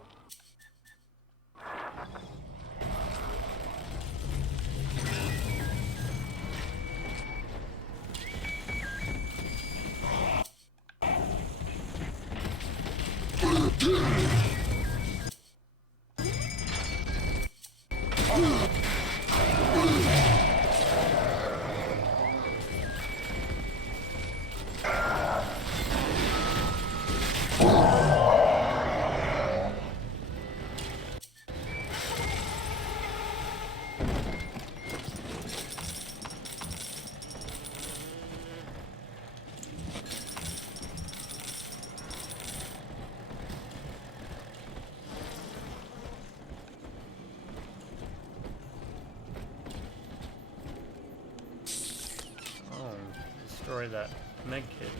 Destroy that medkit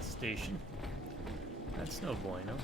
station. That's no bueno.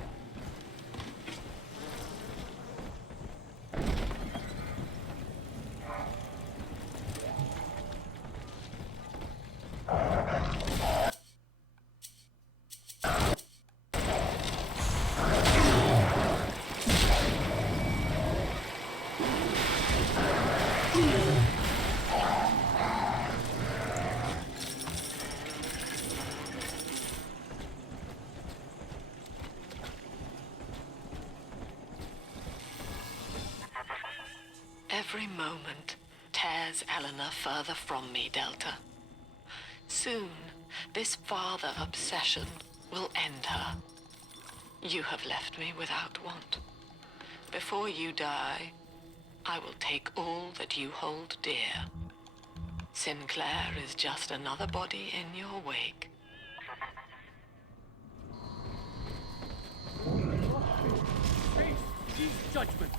Every moment tears Eleanor further from me, Delta. Soon, this father obsession will end her. You have left me without want. Before you die, I will take all that you hold dear. Sinclair is just another body in your wake. Face judgment.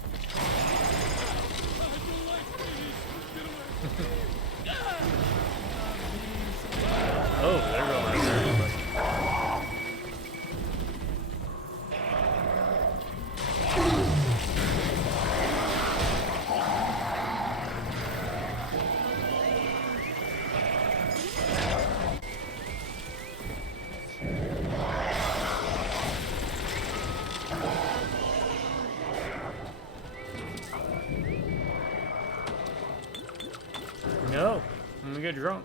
Oh, they're going after everybody. No, I'm gonna get drunk.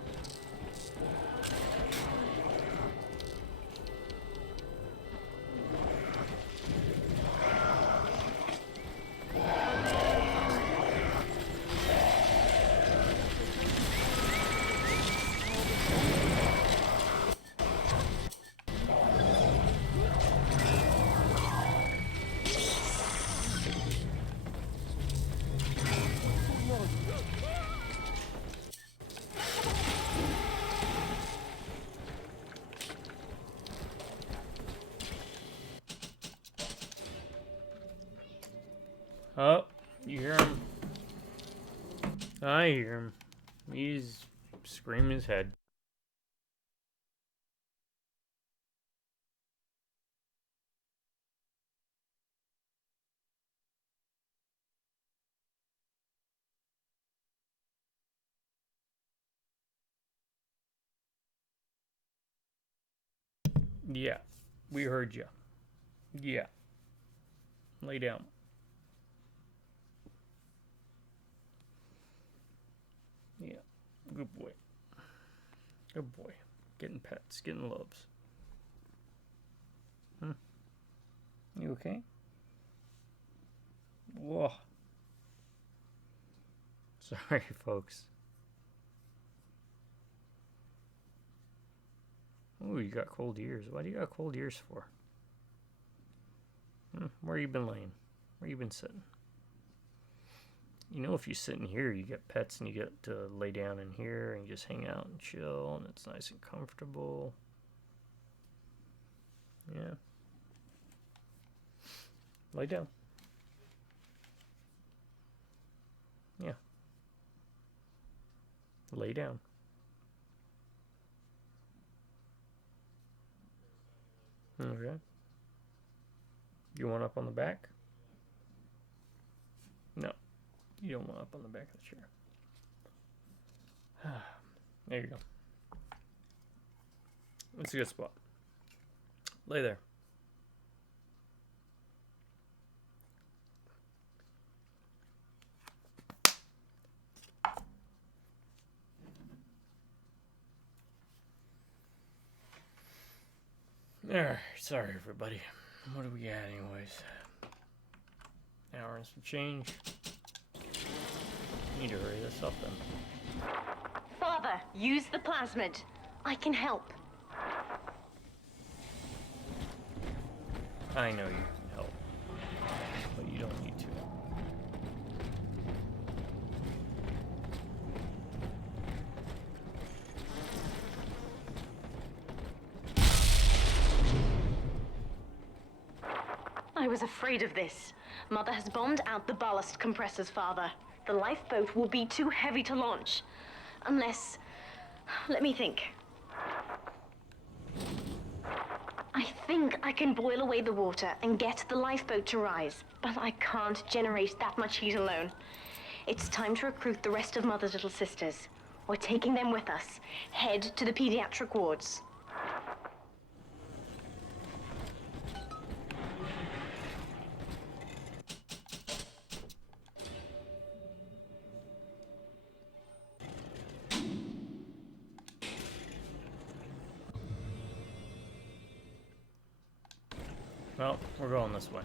Oh, you hear him? I hear him. He's screaming his head. Yeah, we heard you. Yeah. Lay down. Yeah, good boy. Good boy. Getting pets, getting loves. You okay? Whoa. Sorry, folks. Oh, you got cold ears. Why do you got cold ears for? Where you been laying? Where you been sitting? You know, if you sit in here, you get pets and you get to lay down in here and just hang out and chill, and it's nice and comfortable. Yeah. Lay down. Yeah. Lay down. Okay. You want up on the back? No. You don't want up on the back of the chair. There you go. That's a good spot. Lay there. Alright, sorry everybody. What do we got anyways? Hour and some change. Need to hurry this up then. Father, use the plasmid. I can help. I know you can help, but you don't need to. I was afraid of this. Mother has bombed out the ballast compressors, Father. The lifeboat will be too heavy to launch. Unless... Let me think. I think I can boil away the water and get the lifeboat to rise, but I can't generate that much heat alone. It's time to recruit the rest of Mother's little sisters. We're taking them with us. Head to the pediatric wards. Well, we're going this way.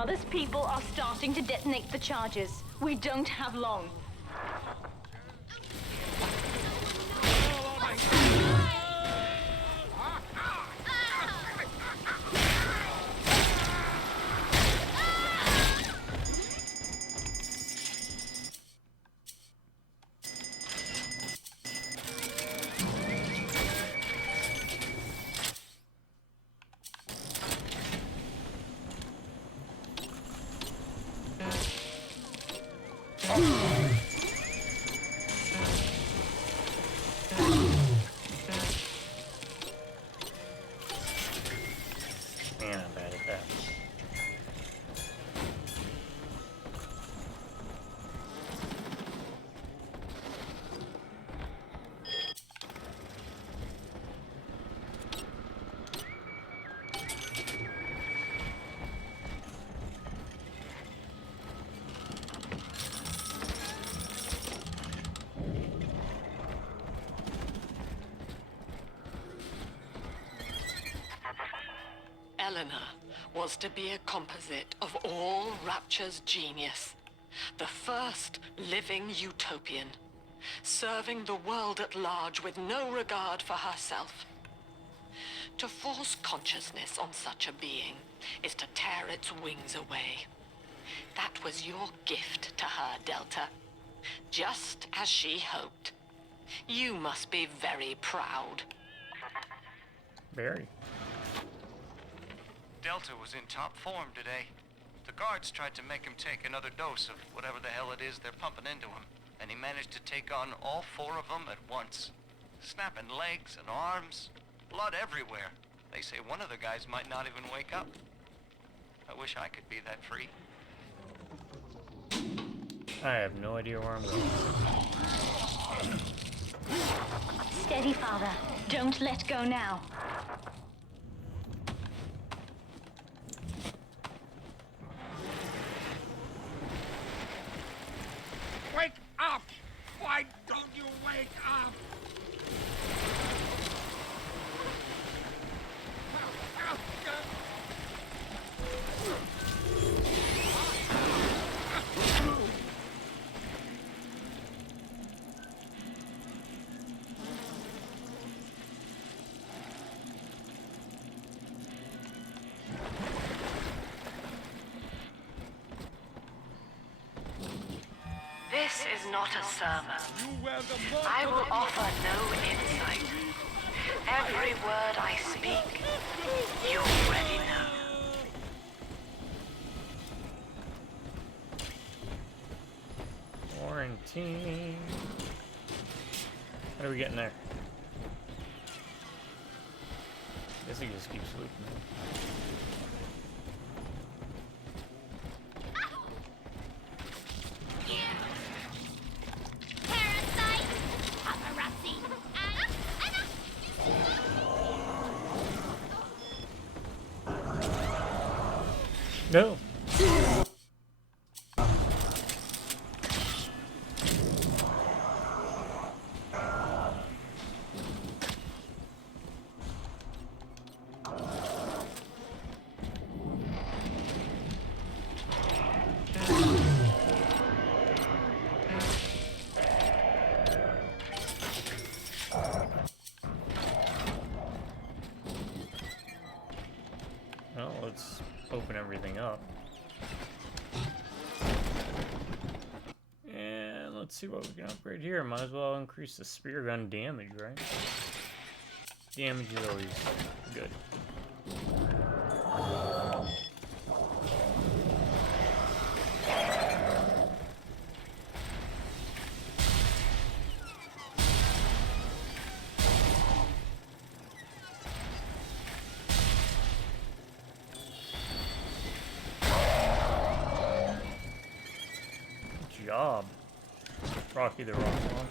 Mother's people are starting to detonate the charges. We don't have long. Man, I'm bad at that. Eleanor was to be a composite of all Rapture's genius. The first living utopian, serving the world at large with no regard for herself. To force consciousness on such a being is to tear its wings away. That was your gift to her, Delta. Just as she hoped. You must be very proud. Very. Delta was in top form today. The guards tried to make him take another dose of whatever the hell it is they're pumping into him, and he managed to take on all 4 of them at once. Snapping legs and arms, blood everywhere. They say one of the guys might not even wake up. I wish I could be that free. I have no idea where I'm going. Steady, Father. Don't let go now. Wake up! Why don't you wake up? This is not a sermon. I will offer no insight. Every word I speak, you already know. Quarantine. How do we get in there? Guess he just keeps looping. No. Well, let's open everything up. And let's see what we can upgrade here. Might as well increase the spear gun damage, right? Damage is always good. Job. Rocky the wrong one.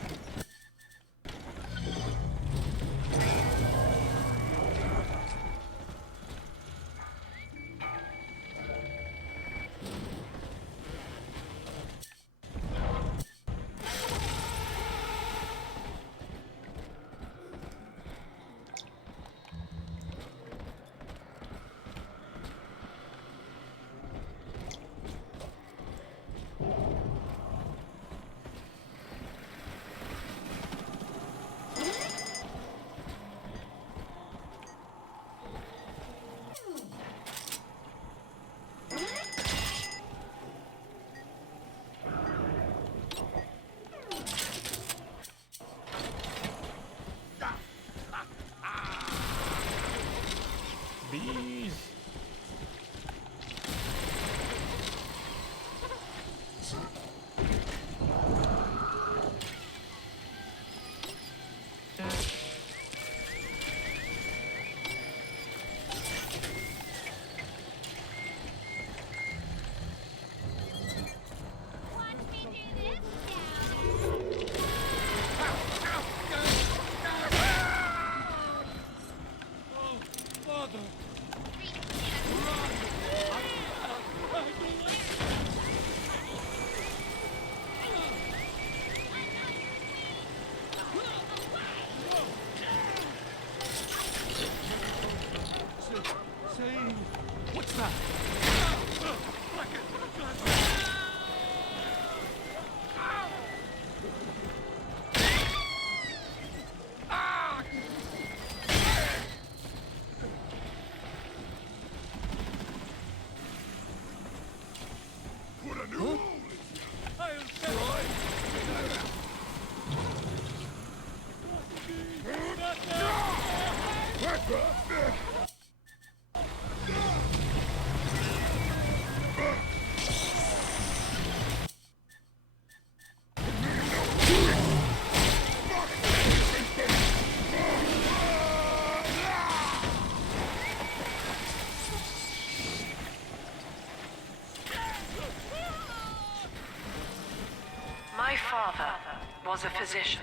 was a physician.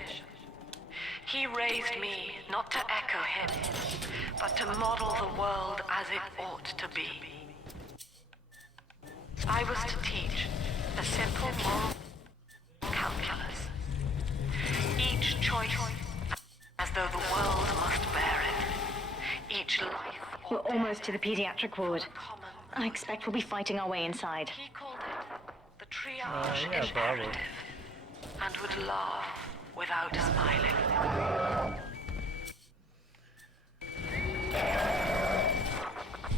He raised me not to echo him, but to model the world as it ought to be. I was to teach a simple moral calculus. Each choice, as though the world must bear it. Each life. We're almost to the pediatric ward. I expect we'll be fighting our way inside. He called it the triage Yeah, probably. imperative, and would laugh without smiling.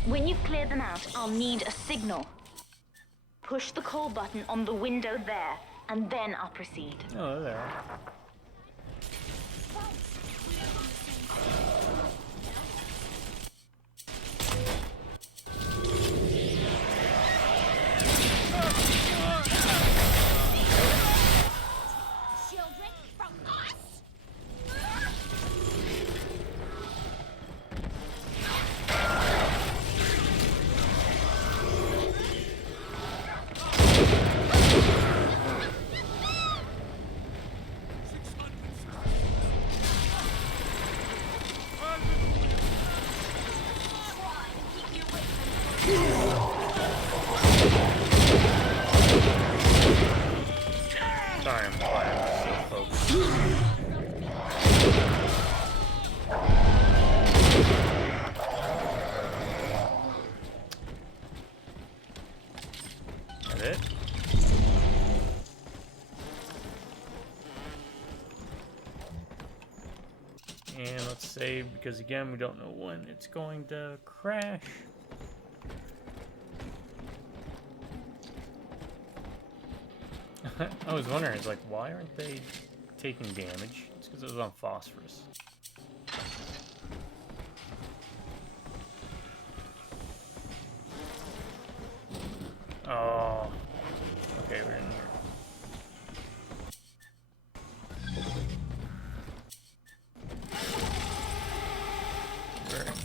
When you've cleared them out, I'll need a signal. Push the call button on the window there, and then I'll proceed. Oh, there. Children from us? Sorry, I'm quiet, folks. That it? And let's save, because again, we don't know when it's going to crash. I was wondering, it's like, why aren't they taking damage? It's because it was on phosphorus. Oh. Okay, we're in here. Right.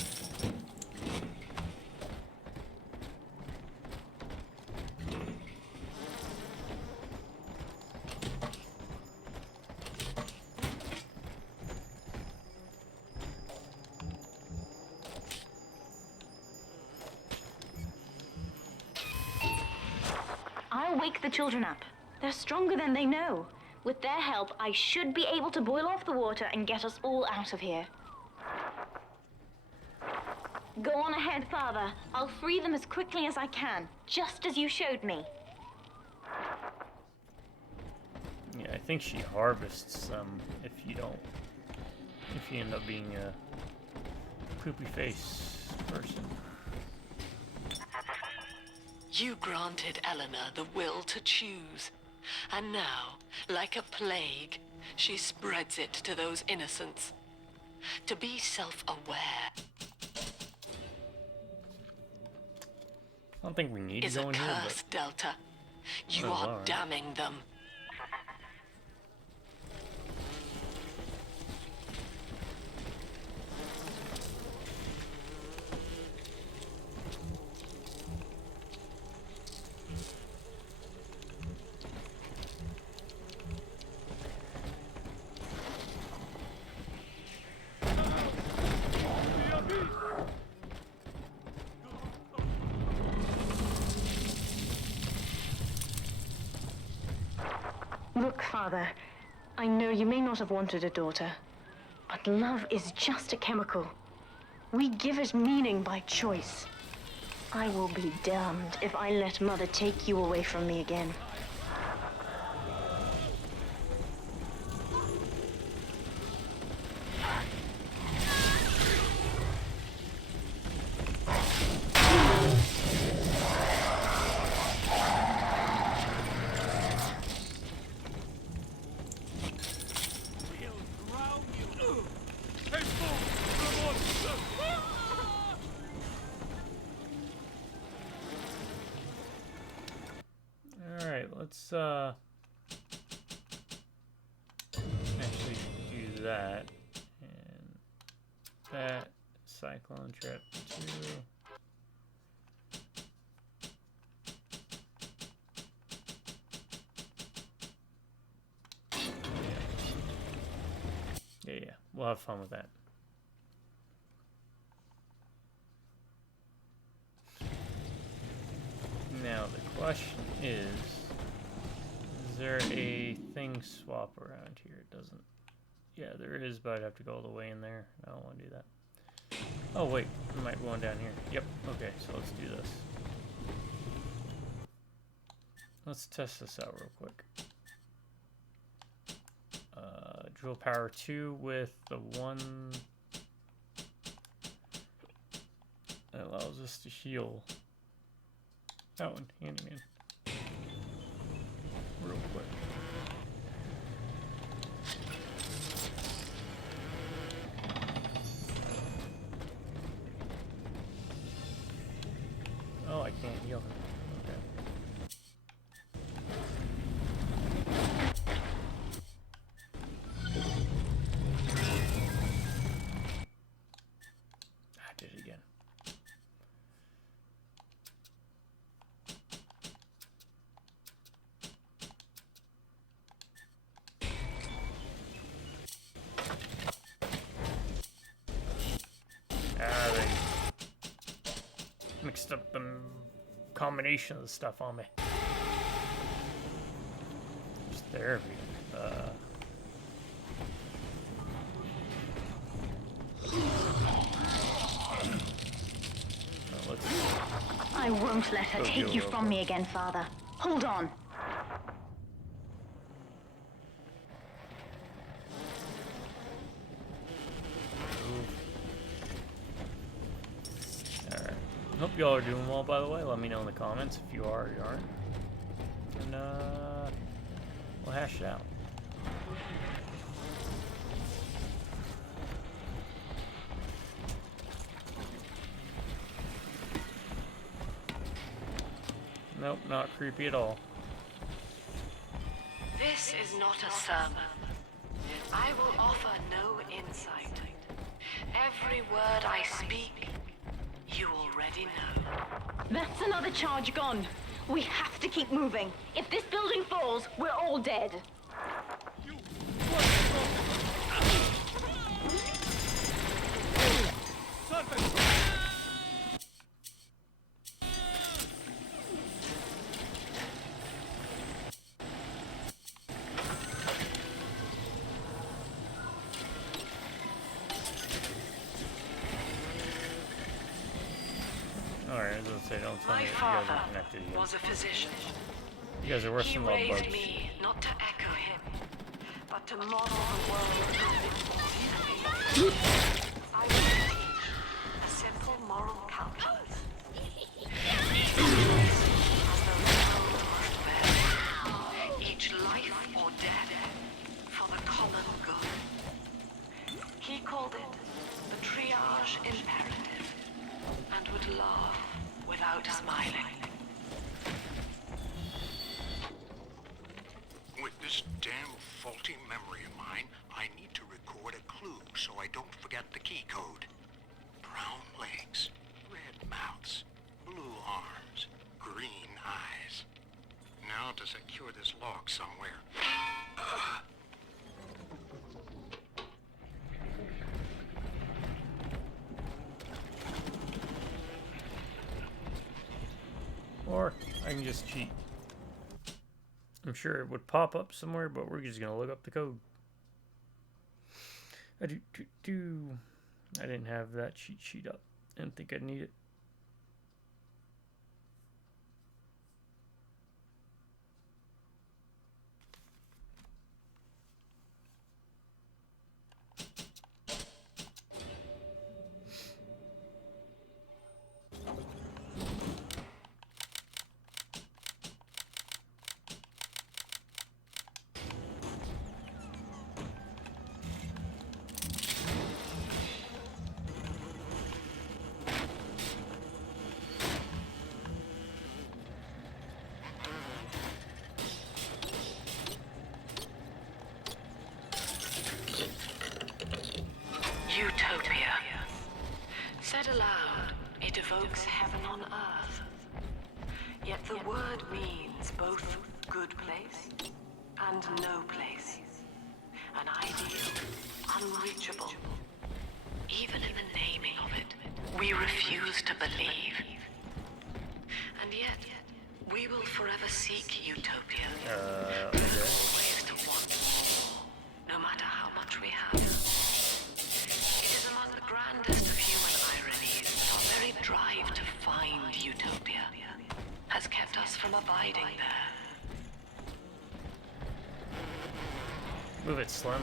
I'll wake the children up. They're stronger than they know. With their help, I should be able to boil off the water and get us all out of here. Go on ahead, Father. I'll free them as quickly as I can, just as you showed me. Yeah, I think she harvests them if you end up being a poopy face person. You granted Eleanor the will to choose, and now, like a plague, she spreads it to those innocents. To be self-aware I don't think we need is to a go in here, curse, Delta. You Oh, are alright. damning them. Look, Father, I know you may not have wanted a daughter, but love is just a chemical. We give it meaning by choice. I will be damned if I let Mother take you away from me again. Alright, let's actually do that. And that cyclone trip 2. Yeah. we'll have fun with that. Now the question is there a thing swap around here? It doesn't. Yeah, there is, but I'd have to go all the way in there. I don't want to do that. Oh wait, we might go on down here. Yep. Okay, so let's do this. Let's test this out real quick. Drill power 2 with the one that allows us to heal. That one, handyman. Real quick. Oh, I can't heal him. Okay. I did it again. They mixed up the combination of the stuff on me. Just therapy. I won't let her take you from me again, Father. Hold on. Alright. Hope y'all are doing well, by the way. Let me know in the comments if you are or you aren't. And, we'll hash it out. Nope, not creepy at all. This is not a sermon. I will offer no insight. Every word I speak, you already know. That's another charge gone. We have to keep moving. If this building falls, we're all dead. Alright, as I say, don't tell me My if you guys father are connected yet. was a physician. You guys are worse He than love bugs. raised me not to echo him, but to model the world. I will teach a simple moral calculus. Each as the world must bear. Each life or death for the common good. He called it the triage imperative, and would laugh without smiling. With this damn faulty memory of mine, I need to record a clue so I don't forget the key code. Brown legs, red mouths, blue arms, green eyes. Now to secure this log somewhere. Or I can just cheat. I'm sure it would pop up somewhere, but we're just gonna look up the code. I didn't have that cheat sheet up. I didn't think I'd need it. Utopia. Said aloud, it evokes heaven on earth. Yet the word means both good place and no place. An ideal unreachable. Even in the naming of it, we refuse to believe. And yet, we will forever seek utopia. Ways to want more, no matter how much we have. It is among the grandest of human ironies that our very drive to find utopia has kept us from abiding there. Move it, Slim.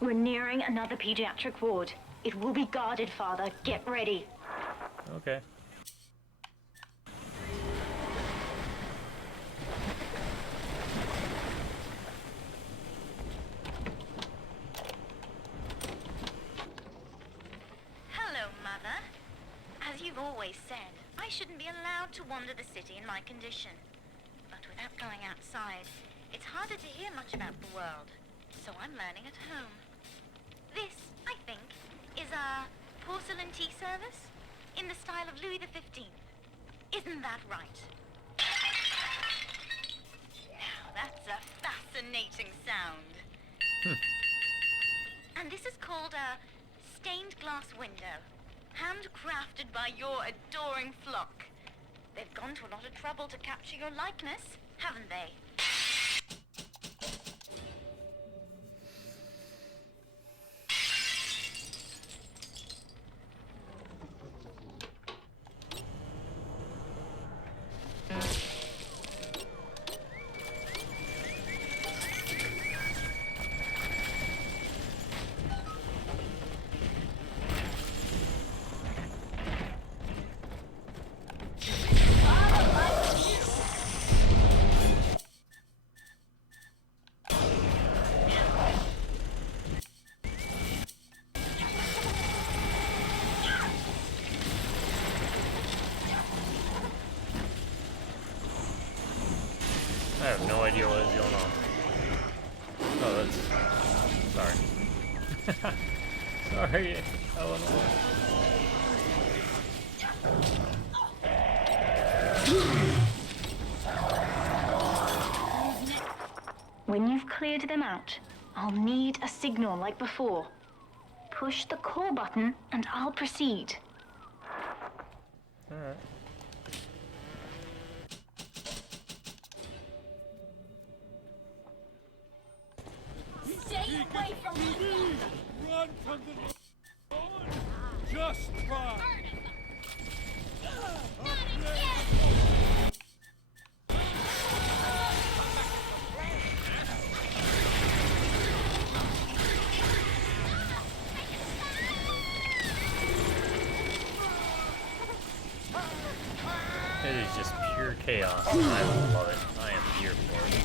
We're nearing another pediatric ward. It will be guarded, Father. Get ready. Okay. Hello, Mother. As you've always said, I shouldn't be allowed to wander the city in my condition. But without going outside, it's harder to hear much about the world. So I'm learning at home. This, I think, is a porcelain tea service in the style of Louis XV. Isn't that right? Now, that's a fascinating sound. And this is called a stained glass window, handcrafted by your adoring flock. They've gone to a lot of trouble to capture your likeness, haven't they? I have no idea what is going on. Oh, that's... Sorry. Sorry, Eleanor. When you've cleared them out, I'll need a signal like before. Push the call button and I'll proceed. Alright. Stay away from me! Run from the Lord! Just try! It is just pure chaos. I love it. I am here for it.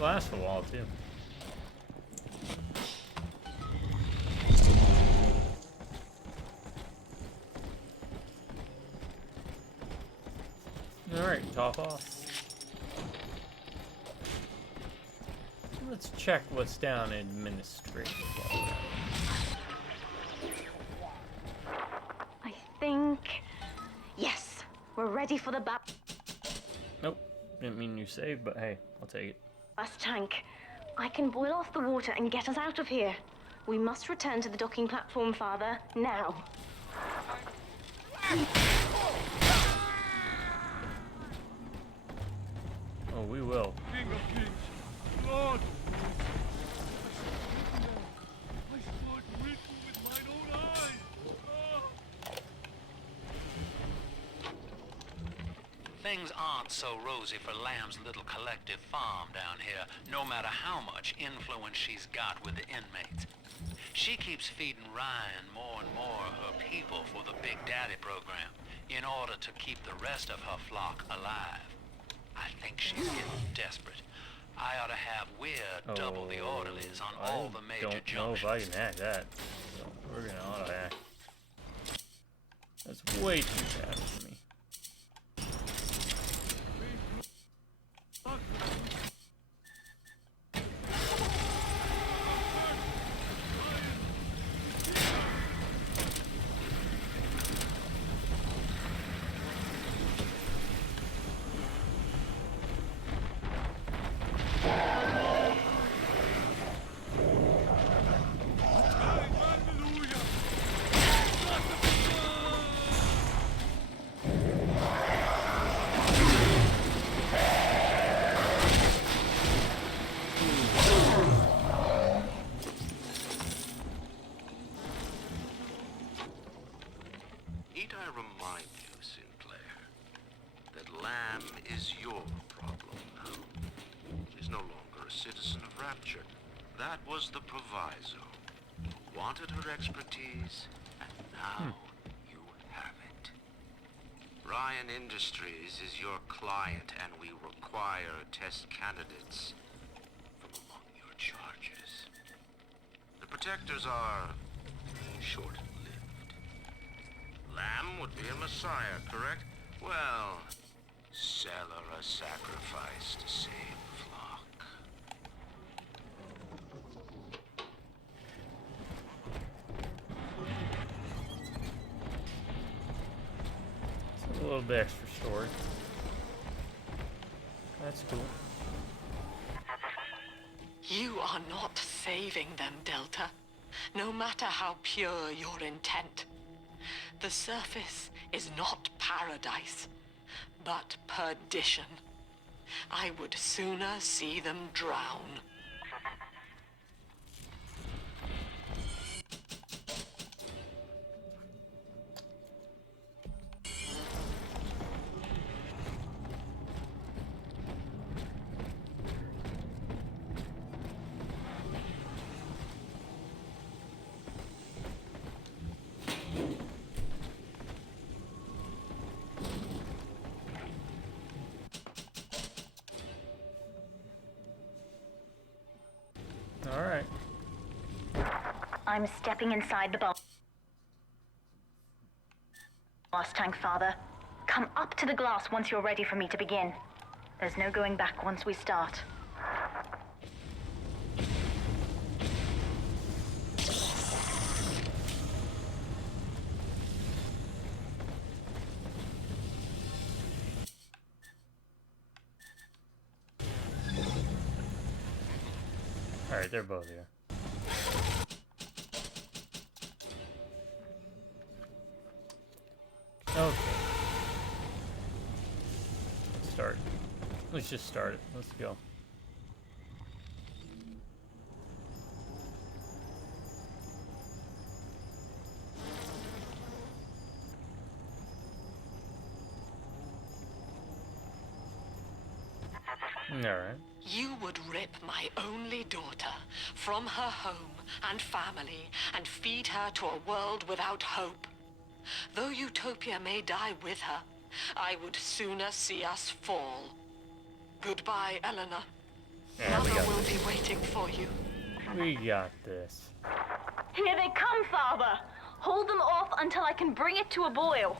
Lasts a while too. Alright, top off. Let's check what's down in administrative. I think... Yes, we're ready for the Nope, didn't mean you saved, but hey, I'll take it. ballast tank. I can boil off the water and get us out of here. We must return to the docking platform, Father, now. Oh, we will. King of Kings, Lord! I saw it written with mine own eyes! Oh. Things aren't so rosy for Lamb's little collective farm down here, no matter how much influence she's got with the inmates. She keeps feeding Ryan more and more of her people people for the Big Daddy program in order to keep the rest of her flock alive. I think she's getting desperate. I ought to have Weir double the orderlies on all the major junctions. I don't know if I can hack that. So we're gonna auto hack. That's way too fast for me. Need I remind you, Sinclair, that Lamb is your problem now. She's no longer a citizen of Rapture. That was the proviso. You wanted her expertise, and now you have it. Ryan Industries is your client, and we require test candidates from among your charges. The protectors are short-lived. Lamb would be a messiah, correct? Well, sell her a sacrifice to save the flock. It's a little bit extra story. That's cool. You are not saving them, Delta. No matter how pure your intent. The surface is not paradise, but perdition. I would sooner see them drown. Alright. I'm stepping inside the blast tank, Father. Come up to the glass once you're ready for me to begin. There's no going back once we start. Alright, they're both here. Okay. Let's start. Let's just start it. Let's go. Alright. You would rip my only daughter from her home and family and feed her to a world without hope. Though Utopia may die with her, I would sooner see us fall. Goodbye, Eleanor. Yeah, Mother will be waiting for you. We got this. Here they come, Father! Hold them off until I can bring it to a boil.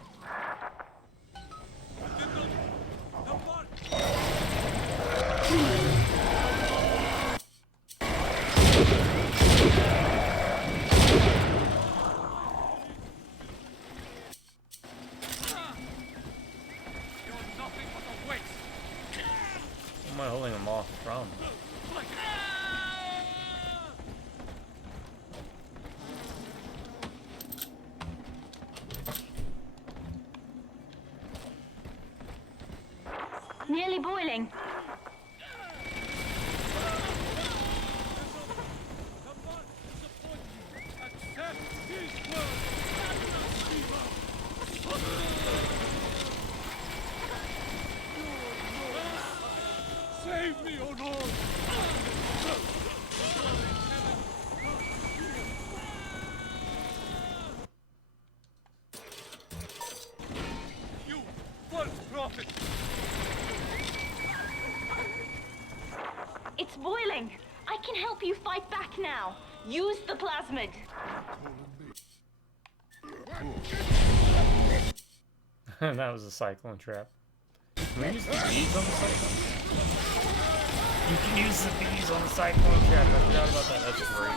Am I holding him off from? Nearly boiling. Save me or not! It's boiling. I can help you fight back now. Use the plasmid. That was a cyclone trap. Can we use the bees on the cyclone? You can use the bees on the cyclone trap. I forgot about that. That's great.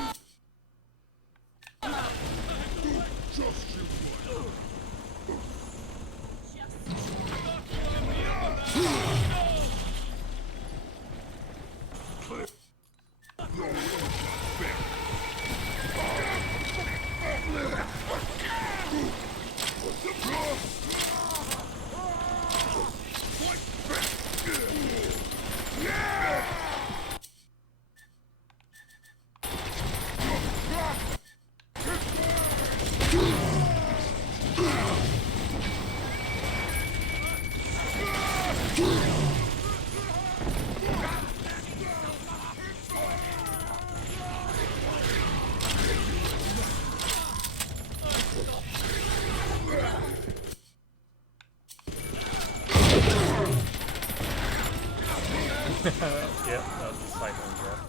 Yep, that was the cyclone trap.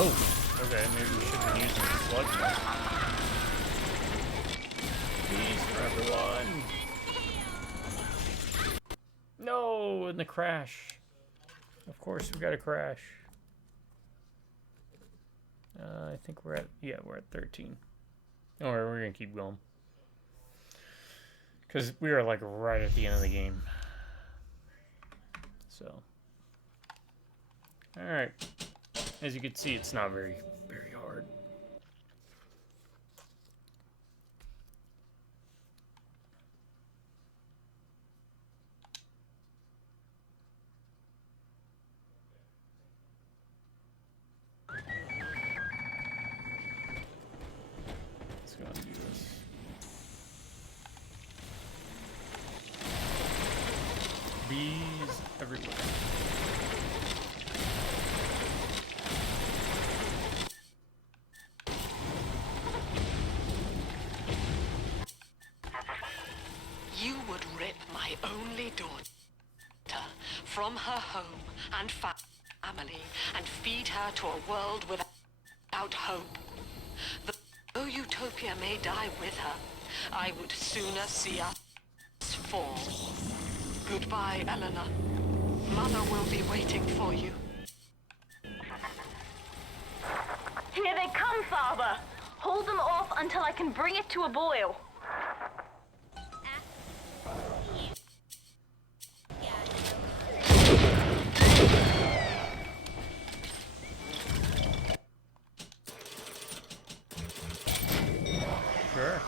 Oh, okay, maybe we should have been using the sludge now. Peace for everyone. No, and the crash. Of course, we got a crash. I think we're at, yeah, we're at 13. Don't worry, we're gonna keep going. Because we are like right at the end of the game. So. Alright. As you can see, it's not very hard. Let's go and do this. Bees everywhere. You would rip my only daughter from her home and family and feed her to a world without hope. Though Utopia may die with her, I would sooner see us fall. Goodbye, Eleanor. Mother will be waiting for you. Here they come, Father. Hold them off until I can bring it to a boil. Sure.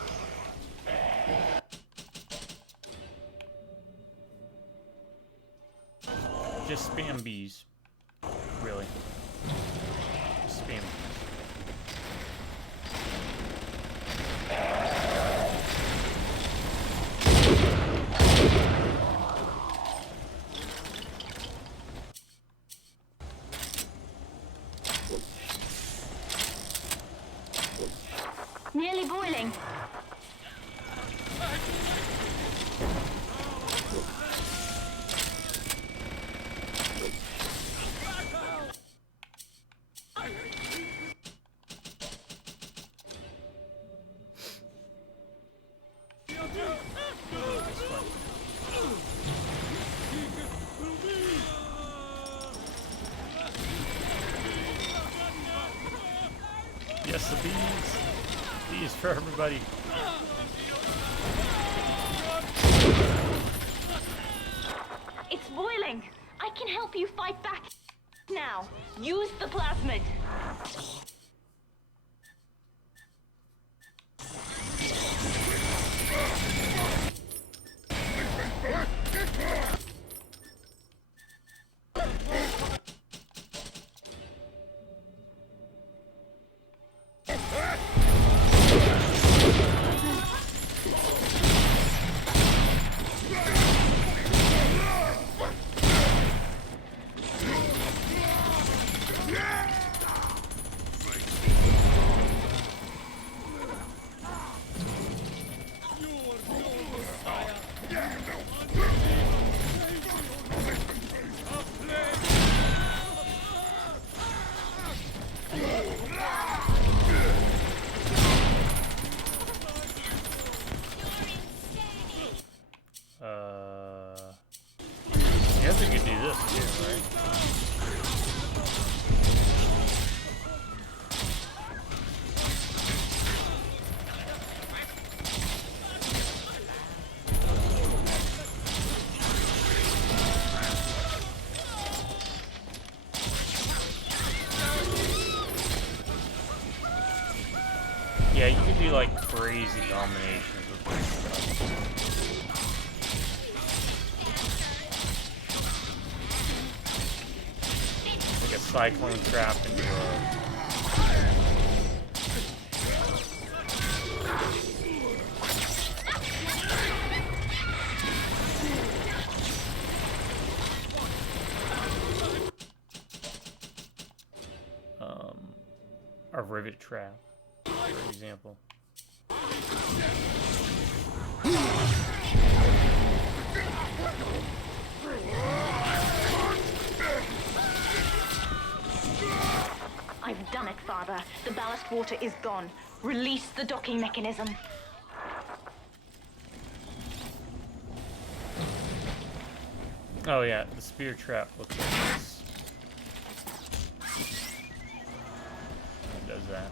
Just spam bees. Really. Just spam bees. Nearly boiling. Yes, the bees. Bees for everybody. It's boiling. I can help you fight back now. Use the plasmid. Yeah, you could do like crazy combinations with this stuff. Like a cyclone trap into a... a rivet trap, for example. I've done it, Father. The ballast water is gone. Release the docking mechanism. Oh yeah, the spear trap looks like this. It does that.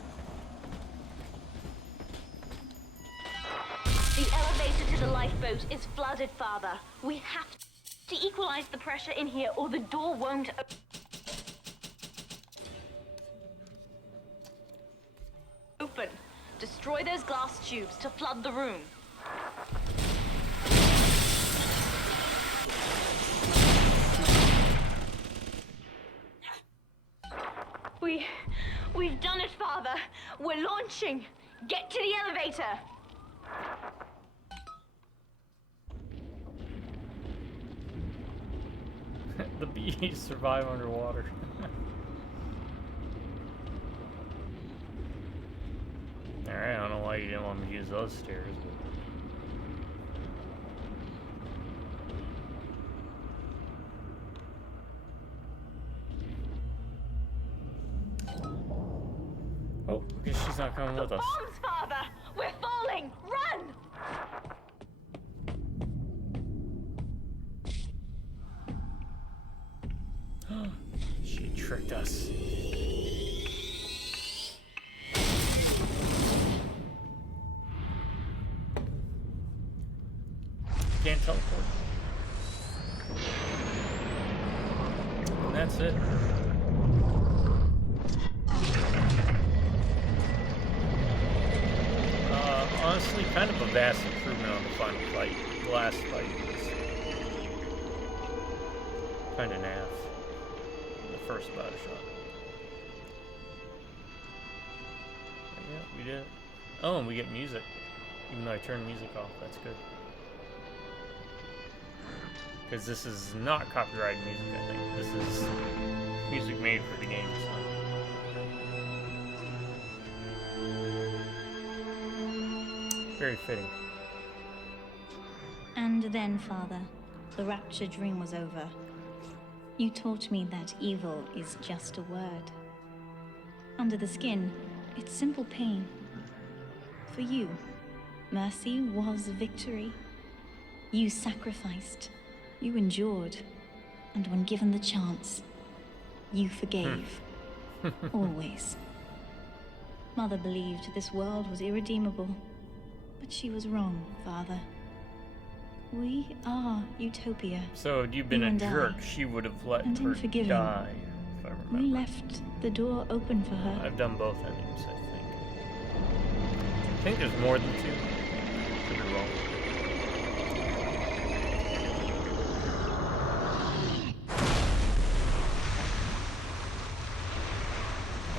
The elevator to the lifeboat is flooded, Father. We have to equalize the pressure in here or the door won't open. Destroy those glass tubes to flood the room. We've done it, Father. We're launching. Get to the elevator. The bees survive underwater. Alright, I don't know why you didn't want me to use those stairs, but... Oh, I guess she's not coming with us. Bombs, Father! We're falling! Run! She tricked us. Can't teleport. And that's it. Honestly, kind of a vast improvement on the final fight. The last fight was kind of naff. The first Bioshock. Yeah, we did it. Oh, and we get music. Even though I turned music off, that's good. Because this is not copyrighted music, I think. This is music made for the game, so. Very fitting. And then, Father, the Rapture dream was over. You taught me that evil is just a word. Under the skin, it's simple pain. For you, mercy was victory. You sacrificed, you endured, and when given the chance, you forgave. Always. Mother believed this world was irredeemable. But she was wrong, Father. We are Utopia. So had you been a jerk, she would have let her die, if I remember. We left the door open for her. I've done both endings, I think there's more than two. Could be wrong.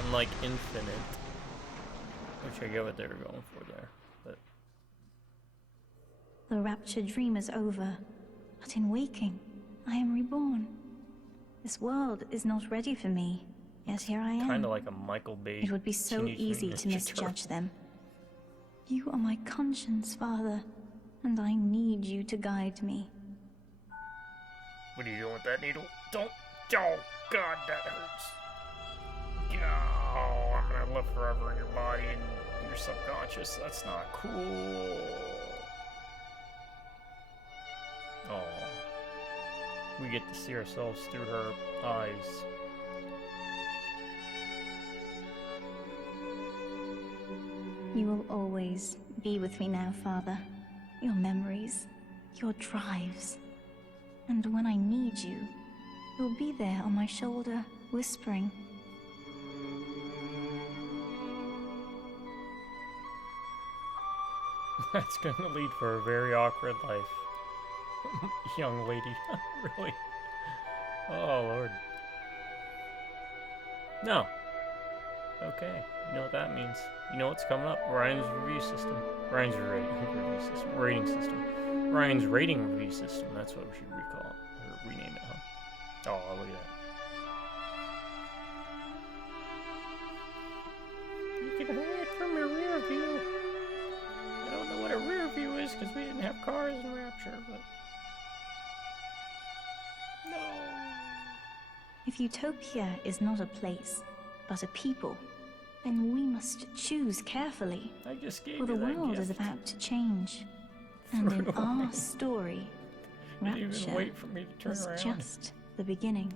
Unlike Infinite, which I get what they were going for there. But the Rapture dream is over, but in waking, I am reborn. This world is not ready for me, yet here I am. Kind of like a Michael Bay. It would be so easy to misjudge them. You are my conscience, Father, and I need you to guide me. What are you doing with that needle? Don't. Oh, God, that hurts. Oh, I'm gonna live forever in your body and your subconscious. That's not cool. Oh, we get to see ourselves through her eyes. You will always be with me now, Father. Your memories, your drives. And when I need you, you'll be there on my shoulder, whispering. That's going to lead for a very awkward life. Young lady. Really? Oh, Lord. No. Okay. You know what that means. You know what's coming up. Ryan's review system. Ryan's review system. Rating system. Ryan's rating review system. That's what we should recall it. Or rename it, huh? Oh, look at that. You can hide from your rear view. I don't know what a rear view is because we didn't have cars in Rapture, but... No. If Utopia is not a place, but a people, then we must choose carefully. I just gave For the you that world is gift. about to change. And in our story, Didn't even Rapture wait for me to turn was around. just the beginning.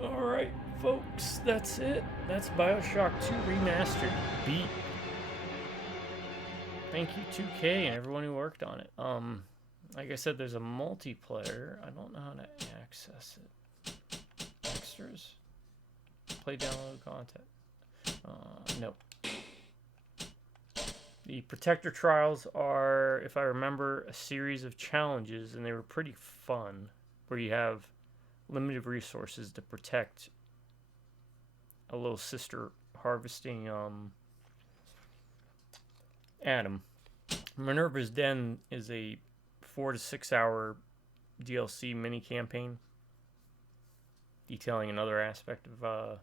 Alright, folks, that's it. That's Bioshock 2 Remastered. Beat. Thank you, 2K, and everyone who worked on it. Like I said, there's a multiplayer. I don't know how to access it. Extras? Play download content. No. The Protector Trials are, if I remember, a series of challenges, and they were pretty fun, where you have limited resources to protect a little sister harvesting Adam. Minerva's Den is a 4 to 6 hour DLC mini campaign detailing another aspect of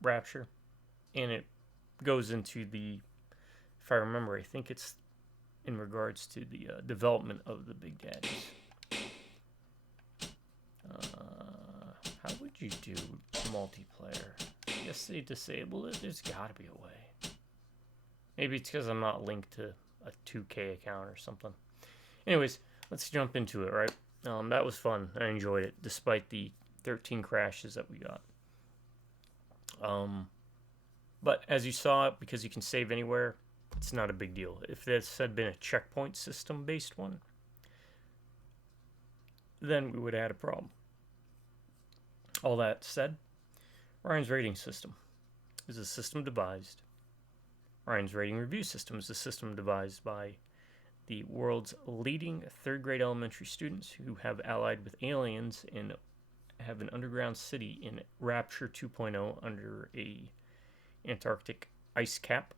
Rapture, and it goes into the, if I remember, I think it's in regards to the development of the Big Daddies. How would you do multiplayer? I guess they disabled it. There's got to be a way. Maybe it's because I'm not linked to a 2K account or something. Anyways, let's jump into it, right? That was fun. I enjoyed it, despite the 13 crashes that we got. But as you saw, because you can save anywhere, it's not a big deal. If this had been a checkpoint system-based one, then we would have had a problem. All that said, Ryan's rating system is a system devised. Ryan's rating review system is a system devised by the world's leading third-grade elementary students who have allied with aliens and have an underground city in Rapture 2.0 under a Antarctic ice cap,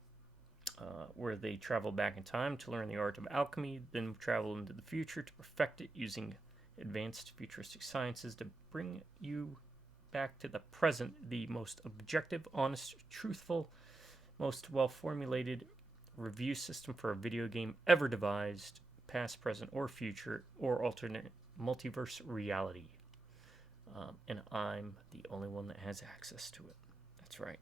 where they travel back in time to learn the art of alchemy, then travel into the future to perfect it using advanced futuristic sciences to bring you back to the present, the most objective, honest, truthful, most well-formulated review system for a video game ever devised, past, present, or future, or alternate multiverse reality. And I'm the only one that has access to it. That's right.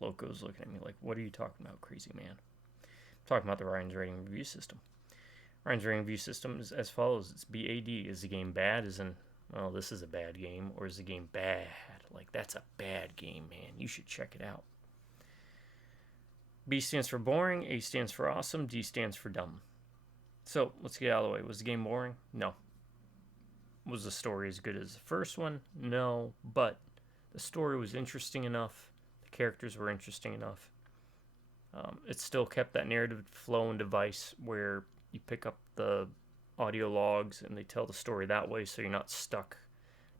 Loco's looking at me like, what are you talking about, crazy man? I'm talking about the Ryan's rating review system. Ryan's rating review system is as follows. It's B.A.D. Is the game bad? As in, well, this is a bad game. Or is the game bad? Like, that's a bad game, man. You should check it out. B stands for boring. A stands for awesome. D stands for dumb. So, let's get out of the way. Was the game boring? No. Was the story as good as the first one? No. But the story was interesting enough. The characters were interesting enough. It still kept that narrative flow and device where you pick up the audio logs and they tell the story that way, so you're not stuck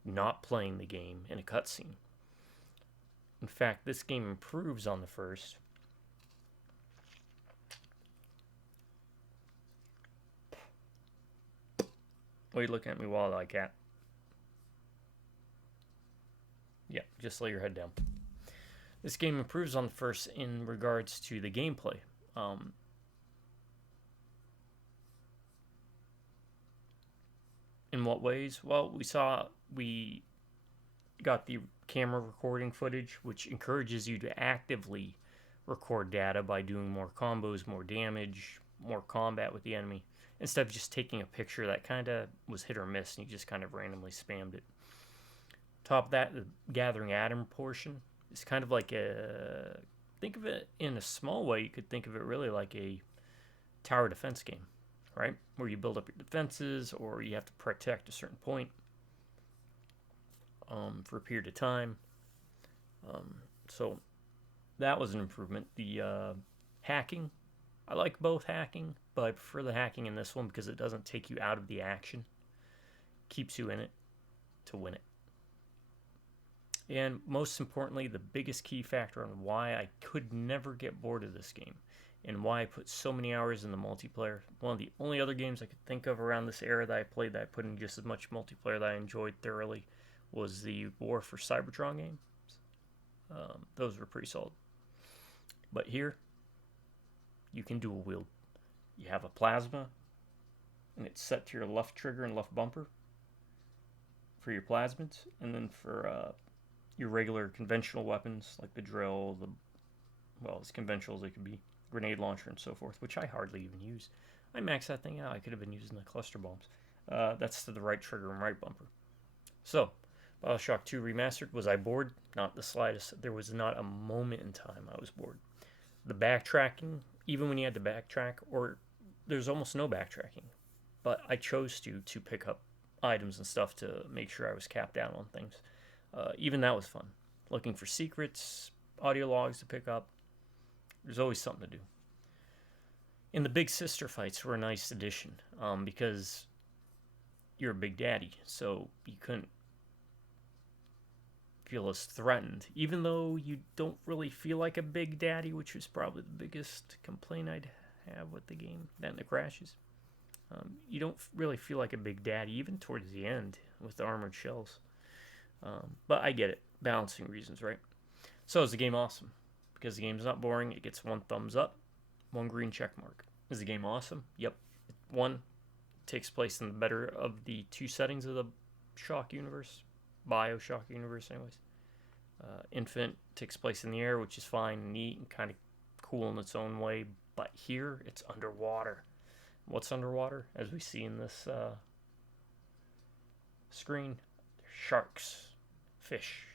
not playing the game in a cutscene. In fact, this game improves on the first. What are you looking at me while like that? Yeah, just lay your head down. This game improves on the first in regards to the gameplay. In what ways? Well, we got the camera recording footage, which encourages you to actively record data by doing more combos, more damage, more combat with the enemy, instead of just taking a picture that kind of was hit or miss and you just kind of randomly spammed it. Top of that, the gathering Adam portion is kind of like a, think of it in a small way, you could think of it really like a tower defense game, right? Where you build up your defenses or you have to protect a certain point for a period of time. So that was an improvement. The hacking, I like both hacking, but I prefer the hacking in this one because it doesn't take you out of the action. Keeps you in it to win it. And most importantly, the biggest key factor on why I could never get bored of this game and why I put so many hours in the multiplayer. One of the only other games I could think of around this era that I played that I put in just as much multiplayer that I enjoyed thoroughly was the War for Cybertron games. Those were pretty solid. But here, you can dual wield. You have a plasma, and it's set to your left trigger and left bumper for your plasmids, and then for your regular conventional weapons like the drill, as conventional as they could be, grenade launcher and so forth, which I hardly even use. I maxed that thing out. I could have been using the cluster bombs. That's to the right trigger and right bumper. So, Bioshock 2 Remastered, was I bored? Not the slightest. There was not a moment in time I was bored. The backtracking, even when you had to backtrack, or there's almost no backtracking, but I chose to pick up items and stuff to make sure I was capped down on things. Even that was fun. Looking for secrets, audio logs to pick up. There's always something to do. And the big sister fights were a nice addition because you're a big daddy, so you couldn't feel as threatened, even though you don't really feel like a big daddy, which was probably the biggest complaint I'd have with the game. Then the crashes. You don't really feel like a big daddy, even towards the end with the armored shells. But I get it. Balancing reasons, right? So is the game awesome? Because the game's not boring. It gets 1 thumbs up, 1 green check mark. Is the game awesome? Yep. 1 takes place in the better of the 2 settings of the Shock universe. Bioshock universe, anyways. Infinite takes place in the air, which is fine and neat and kind of cool in its own way. But here, it's underwater. What's underwater? As we see in this screen, sharks, fish,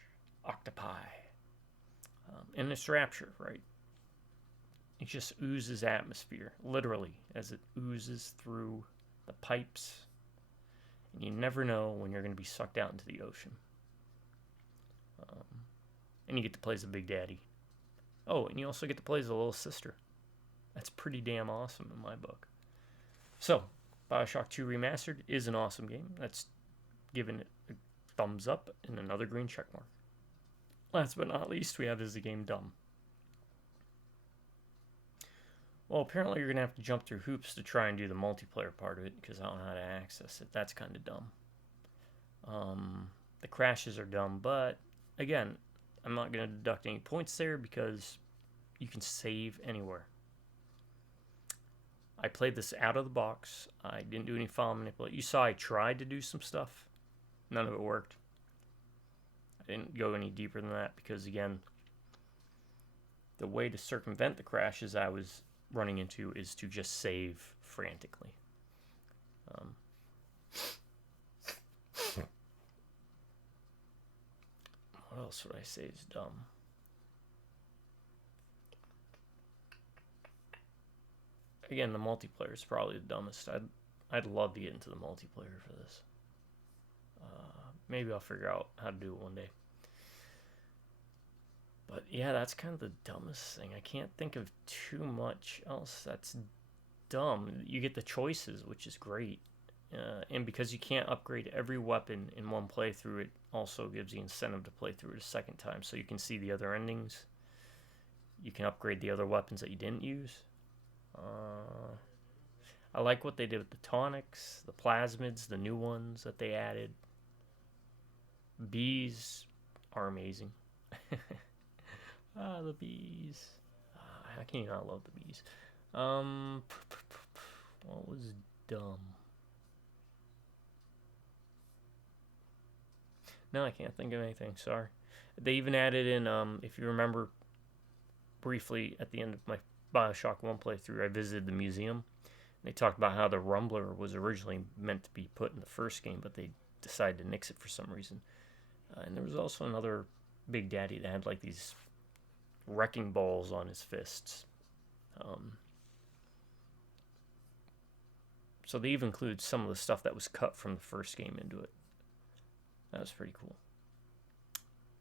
octopi. And it's Rapture, right? It just oozes atmosphere, literally, as it oozes through the pipes. And you never know when you're going to be sucked out into the ocean. And you get to play as a big daddy. Oh, and you also get to play as a little sister. That's pretty damn awesome in my book. So, Bioshock 2 Remastered is an awesome game. That's given it a thumbs up and another green check mark. Last but not least, we have, is the game dumb? Well, apparently you're going to have to jump through hoops to try and do the multiplayer part of it, because I don't know how to access it. That's kind of dumb. The crashes are dumb, but again, I'm not going to deduct any points there because you can save anywhere. I played this out of the box. I didn't do any file manipulation. You saw I tried to do some stuff. None of it worked. I didn't go any deeper than that because, again, the way to circumvent the crashes I was running into is to just save frantically. What else would I say is dumb? Again, the multiplayer is probably the dumbest. I'd love to get into the multiplayer for this. Maybe I'll figure out how to do it one day. But yeah, that's kind of the dumbest thing. I can't think of too much else that's dumb. You get the choices, which is great. And because you can't upgrade every weapon in one playthrough, it also gives the incentive to play through it a second time. So you can see the other endings. You can upgrade the other weapons that you didn't use. I like what they did with the tonics, the plasmids, the new ones that they added. Bees are amazing. The bees. How can you not love the bees? What was dumb? No, I can't think of anything. Sorry. They even added in, if you remember briefly at the end of my Bioshock 1 playthrough, I visited the museum. They talked about how the Rumbler was originally meant to be put in the first game, but they decided to nix it for some reason. And there was also another Big Daddy that had like these wrecking balls on his fists. So they even include some of the stuff that was cut from the first game into it. That was pretty cool.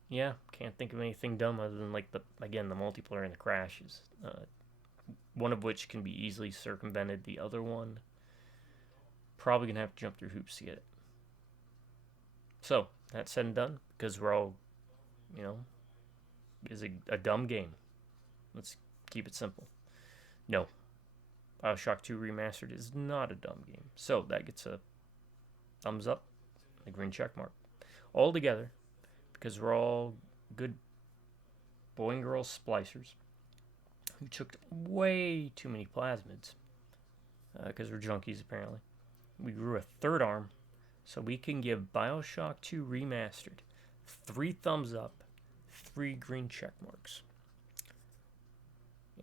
yeah, can't think of anything dumb other than like the multiplayer and the crashes. One of which can be easily circumvented. The other one, probably gonna have to jump through hoops to get it. So that said and done, because we're all, is a dumb game. Let's keep it simple. No, Bioshock 2 Remastered is not a dumb game. So that gets a thumbs up, a green check mark. All together, because we're all good boy and girl splicers who took way too many plasmids, because we're junkies apparently. We grew a third arm, so we can give Bioshock 2 Remastered 3 thumbs up, 3 green check marks.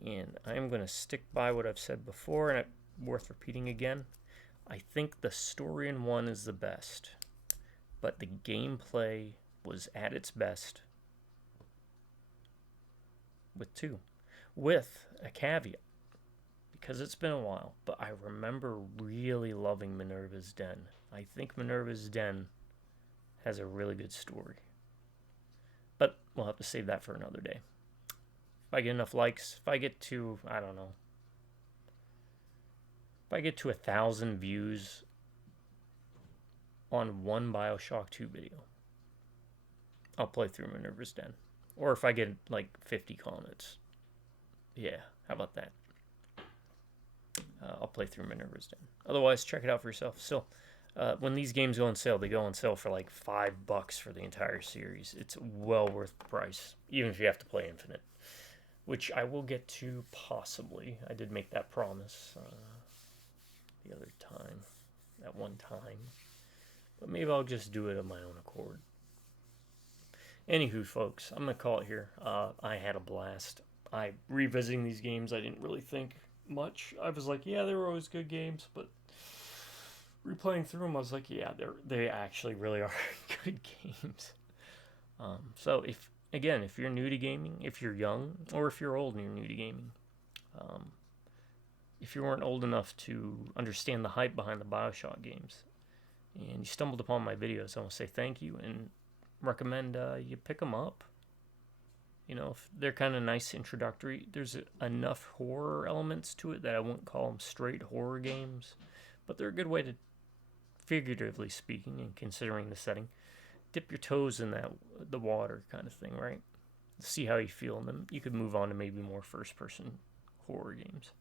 And I'm going to stick by what I've said before, and it's worth repeating again. I think the story in 1 is the best, but the gameplay was at its best with 2. With a caveat, because it's been a while, but I remember really loving Minerva's Den. I think Minerva's Den has a really good story. But we'll have to save that for another day. If I get enough likes, if I get to, I don't know, if I get to 1,000 views on one Bioshock 2 video, I'll play through Minerva's Den. Or if I get like 50 comments, yeah, how about that? I'll play through Minerva's Den. Otherwise, check it out for yourself. Still, when these games go on sale, they go on sale for like $5 for the entire series. It's well worth the price, even if you have to play Infinite, which I will get to possibly. I did make that promise the other time, at one time. But maybe I'll just do it of my own accord. Anywho, folks, I'm going to call it here. I had a blast. Revisiting these games, I didn't really think much. I was like, yeah, they were always good games, but replaying through them, I was like, yeah, they actually really are good games. So if you're new to gaming, if you're young, or if you're old and you're new to gaming, if you weren't old enough to understand the hype behind the Bioshock games, and you stumbled upon my videos, I want to say thank you and recommend you pick them up. If they're kind of nice introductory. There's enough horror elements to it that I won't call them straight horror games, but they're a good way to, figuratively speaking and considering the setting, dip your toes in the water kind of thing, right? See how you feel, and then you could move on to maybe more first-person horror games.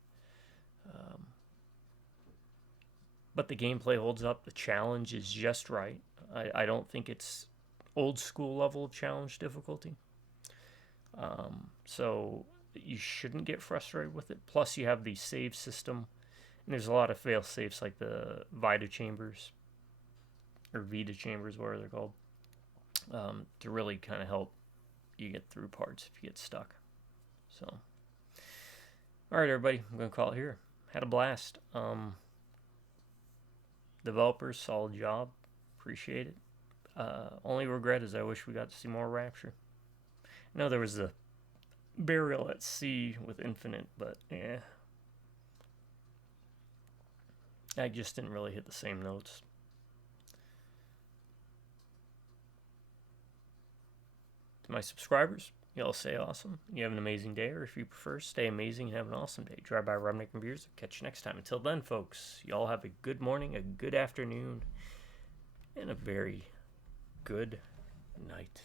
But the gameplay holds up. The challenge is just right. I don't think it's old school level of challenge difficulty. So you shouldn't get frustrated with it. Plus, you have the save system, and there's a lot of fail safes like the Vita chambers, or Vita chambers, whatever they're called, to really kind of help you get through parts if you get stuck. So, all right, everybody, I'm gonna call it here. Had a blast. Developers, solid job. Appreciate it. Only regret is I wish we got to see more Rapture. I know there was the Burial at Sea with Infinite, but yeah, I just didn't really hit the same notes. To my subscribers, y'all stay awesome. You have an amazing day, or if you prefer, stay amazing and have an awesome day. Drive by Rubnik and Beers. I'll catch you next time. Until then, folks, y'all have a good morning, a good afternoon, and a very good night.